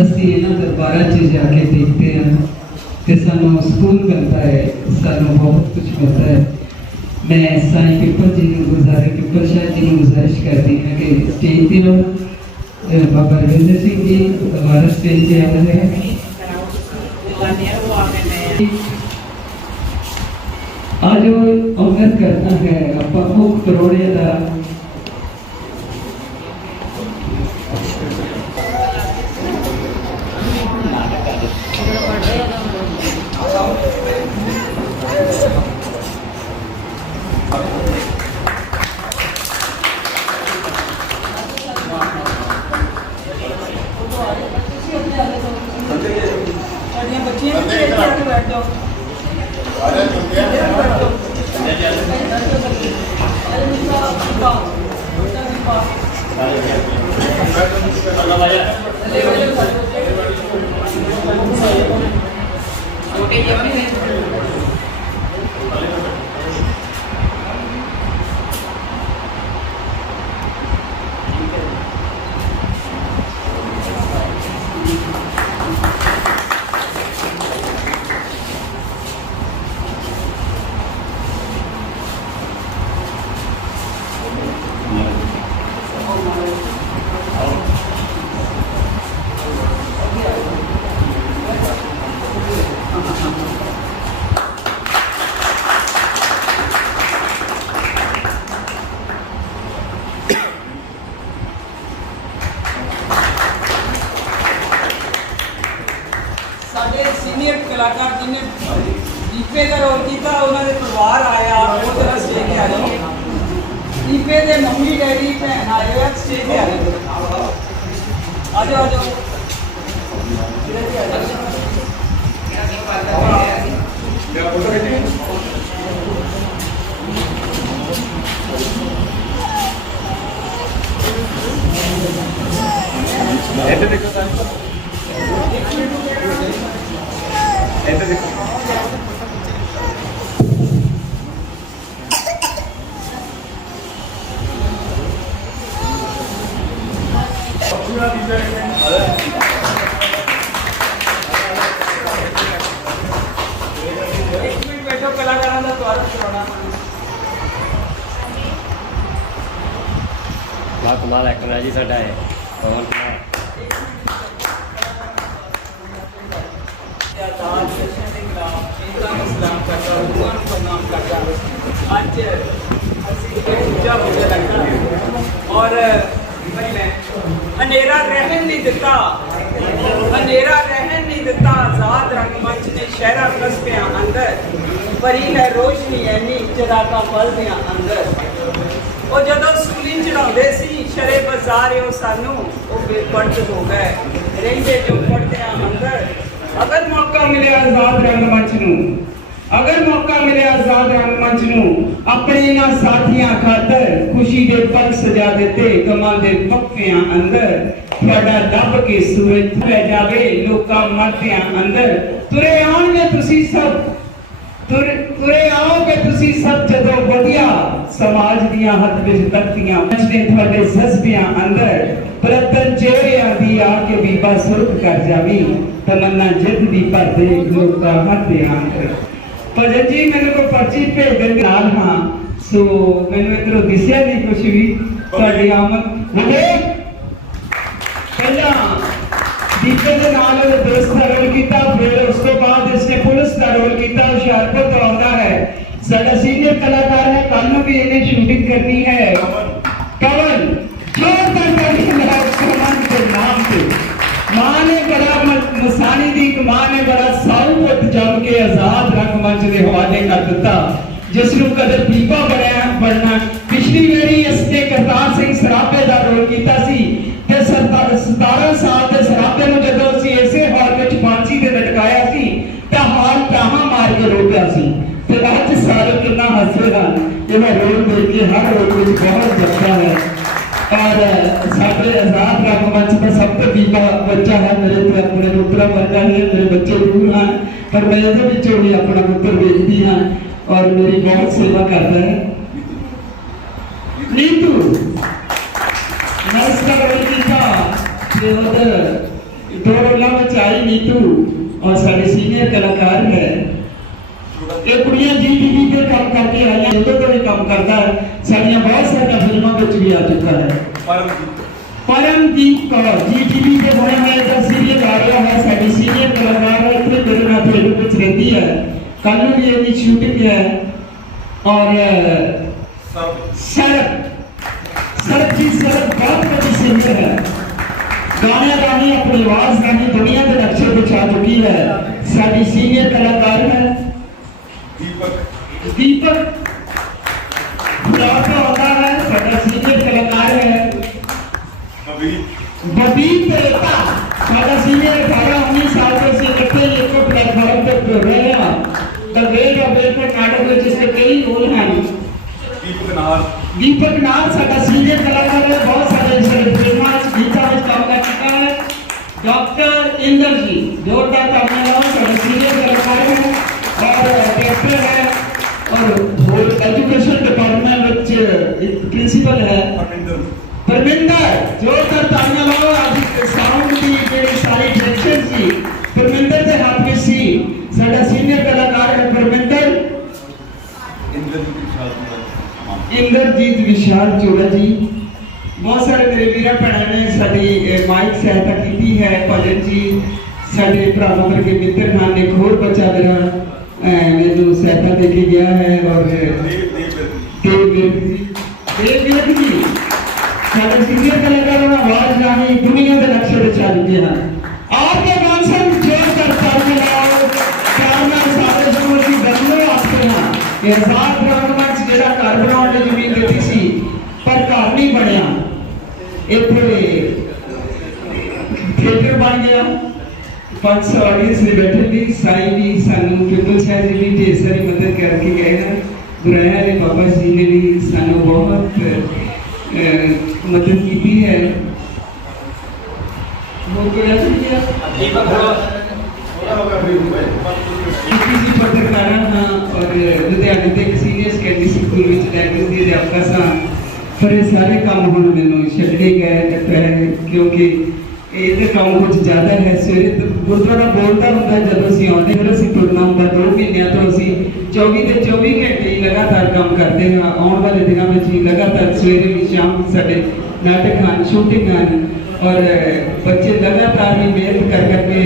असीं इन्हां दरबारां 'च जाके देखते हैं ते सानूं सुकून मिलता है, सानूं बहुत कुछ मिलता है। मैं साईं पिपल जी ने गुजारिश पिपल शाह जी ने गुजारिश करती हूँ कि स्टेज पर बाबा रविंद्र सिंह जी दोबारा स्टेज पे आ रहे हैं। आज ऑनर करना है अपा मुख करोड़े का बच्चियां भी जाके बैठ जाओ। साडे सीनियर कलाकार जिन्हें दीपे का रोल किया उन्होंने परिवार आया वो जरा स्टेज पे आ जाओ। दीपे के मम्मी डैडी भैन आए हुए स्टेज पे आ जाओ। आ जाओ आ जाओ। एक मिनट बैठो कलाकारों का स्वागत कराना। बड़ा कमाल एक्टर है जी साडा है पवन कुमार। और हनेरा रहन नहीं दिता, हनेरा रहन नहीं दिता आजाद रंगमंच ने शहरा कस्बियां अंदर भरी है रोशनी ऐनी चरागा बलदियां अंदर। और जदों सूली चढ़ाते सी शरे बाजार वो सानू वो बेपर्द हो गए रेंदे जो पड़दे अंदर। अगर मौका मिले आजाद रंगमंच नूं, अगर मौका मिले आजाद रंगमंच नूं अपने इन्हां साथियां खातर खुशी दे पल सजा देते गमां दे वक्फियां अंदर। तुहाडा दब के सूरज पै जावे लोकां मरदियां अंदर। तुरे आउणगे तुसीं सब तुरे आओगे तुसीं सब जदों वधिया समाज दियां हੱਥ ਵਿੱਚ ਤਖਤੀਆਂ ਮਚਦੇ ਤੁਹਾਡੇ ਜਜ਼ਬਿਆਂ ਅੰਦਰ। ਬਰਤਨ ਚਿਹਰਿਆਂ ਦੀ ਆ ਕੇ ਬੀਬਾ ਸੁਰਖ ਕਰ ਜਾਵੀ ਤਮੰਨਾ ਜਿੱਦ ਦੀ ਭਰਦੇ ਲੋਕਾਂ ਹੱਥਿਆਂ ਅੰਦਰ। ਭਜਨ ਜੀ ਮੈਨੂੰ ਕੋ ਪਰਚੀ ਭੇਜ ਦੇ ਨਾਲ ਹਾਂ ਸੋ ਮੈਨੂੰ ਇਧਰੋਂ ਦਿਸਿਆ ਨਹੀਂ ਕੁਝ ਵੀ ਤੁਹਾਡੀ ਆਮਦ ਮੁੰਡੇ ਪਹਿਲਾਂ दीपे के नाल दोस्त का रोल किया फिर उसके बाद इसने पुलिस का रोल किया हुशियारपुर तो आता है साडा सीनियर कलाकार है कल भी इन्हें शूटिंग करनी है कवन जोरदार ताली के नाम से मां ने बड़ा मसानी दी मां ने बड़ा साउथ जम के आजाद रंगमंच के हवाले कर दिता जिसनों कदर दीपा बनना पिछली वेरी इसने करतार सिंह सराबे का रोल किया 17 साल के सराबे में जदों असीं इसे हाल में फांसी ते लटकाया सी तां हाल टाहा मार के रोकिया सी ते अज सारे कितना हंसे हैं ये रोल देख के हर रोल में बहुत जमता है। और साडे आजाद रंगमंच का सब तो दीपा बच्चा है मेरे तो अपने पुत्रा वर्गा है मेरे बच्चे दूर हैं पर मैं ये भी अपना पुत्र भेजती हाँ और मेरी बहुत सेवा करता है नीतू मैं इसका रोल किया ते उधर दो रोलों में आई नीतू और साडी सीनियर कलाकार है ये कुड़ियां जी टीवी पे काम करके आई उधर तो भी काम करता है साड़ियां बहुत सारी फिल्मों में भी आ चुका है परमजीत कौर जी टीवी पे बने हुए एक सीरियल आ रहा है साडी सीनियर कलाकार है इतने मेरे नाथ थिएटर कुछ रहती है कल भी ये शूटिंग है और सरब जी सरब बहुत बड़ी सिंगर है गाने गाने अपनी आवाज गाने दुनिया के नक्शे पे छा चुकी है साडी सीनियर कलाकार है दीपक होता है साडा सीनियर कलाकार है बबीत रेता साडा सीनियर 18-19 साल से से इकट्ठे एक प्लेटफॉर्म पे रह रहा द वेट ऑफ वेट नाटक में जिसके कई रोल हैं दीपक नाथ साडा सीनियर कलाकार है बहुत सारे फिल्मों गीता में काम कर चुका है डॉक्टर इंदर जी जोरदार तालियां लगाओ साडा सीनियर कलाकार है और डायरेक्टर है और एजुकेशन डिपार्टमेंट में प्रिंसिपल है परमिंदर जोरदार तालियां लगाओ आज साउंड की जेडी सारी डायरेक्शन सी परमिंदर के हाथ में सी साडा सीनियर कलाकार है परमिंदर इंद्रजीत विशाल चोड़ा जी बहुत सारे मेरे वीर भैन ने साडी माइक सहायता की है भजन जी साडे भरावां वर्गे मित्र नाल ने खोर बच्चा मेरा मैनू सहायता दे के गया है और देव जी साडे सीनियर कलाकार आवाज राही दुनिया के नक्शे पे चल चुके हैं आपके मानसन जोरदार तालियां लगाओ प्यार नाल सारे समूह की गल्लों आते हैं कि आजाद रंगमंच जेड़ा घर बनाने की जमीन देती सी पर घर नहीं बनया इत्थे थिएटर बन गया 500 ऑडियंस में बैठे भी साई भी सानू पीपल शाह जी भी ढेर सारी मदद करके गए हैं बुराया ने बाबा जी ने भी सानू बहुत मदद की है वो क्या किसी पत्रकार हाँ और लुधियाने के सीनियर सैकेंडरी स्कूल में लैंग्वेज के अध्यापक सा पर ये सारे काम हुण मैनूं छड्डे गए क्योंकि ये काम कुछ ज़्यादा है सवेरे तो गुरुद्वारा बोलता होंगे जब असीं आउंदे फिर असीं तुरना होंदा 2 महीनों तो असीं 24 के 24 घंटे ही लगातार काम करते हैं आने वाले दिनों में ही लगातार सवेरे भी शाम साडे नाटक हैं शूटिंग हैं और बच्चे लगातार ही मेहनत कर करके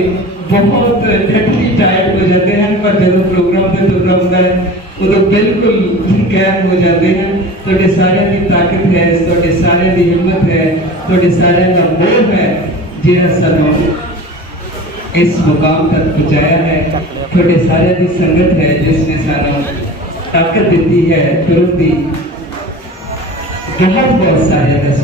बहुत डेडली टायर्ड हो जाते हैं पर जब प्रोग्राम से तुरना होता है उदों बिल्कुल कैम हो जाते हैं तुहाडे सारिਆਂ की ताकत है तुहाडे सारिਆਂ की हिम्मत है तुहाडे सारिਆਂ का मोह है जिहड़ा सानू इस मुकाम तक पहुंचाया है तुहाडे सारिਆਂ की संगत है जिसने सानू ताकत दी है तुरंत दी बहुत बहुत सारिਆਂ का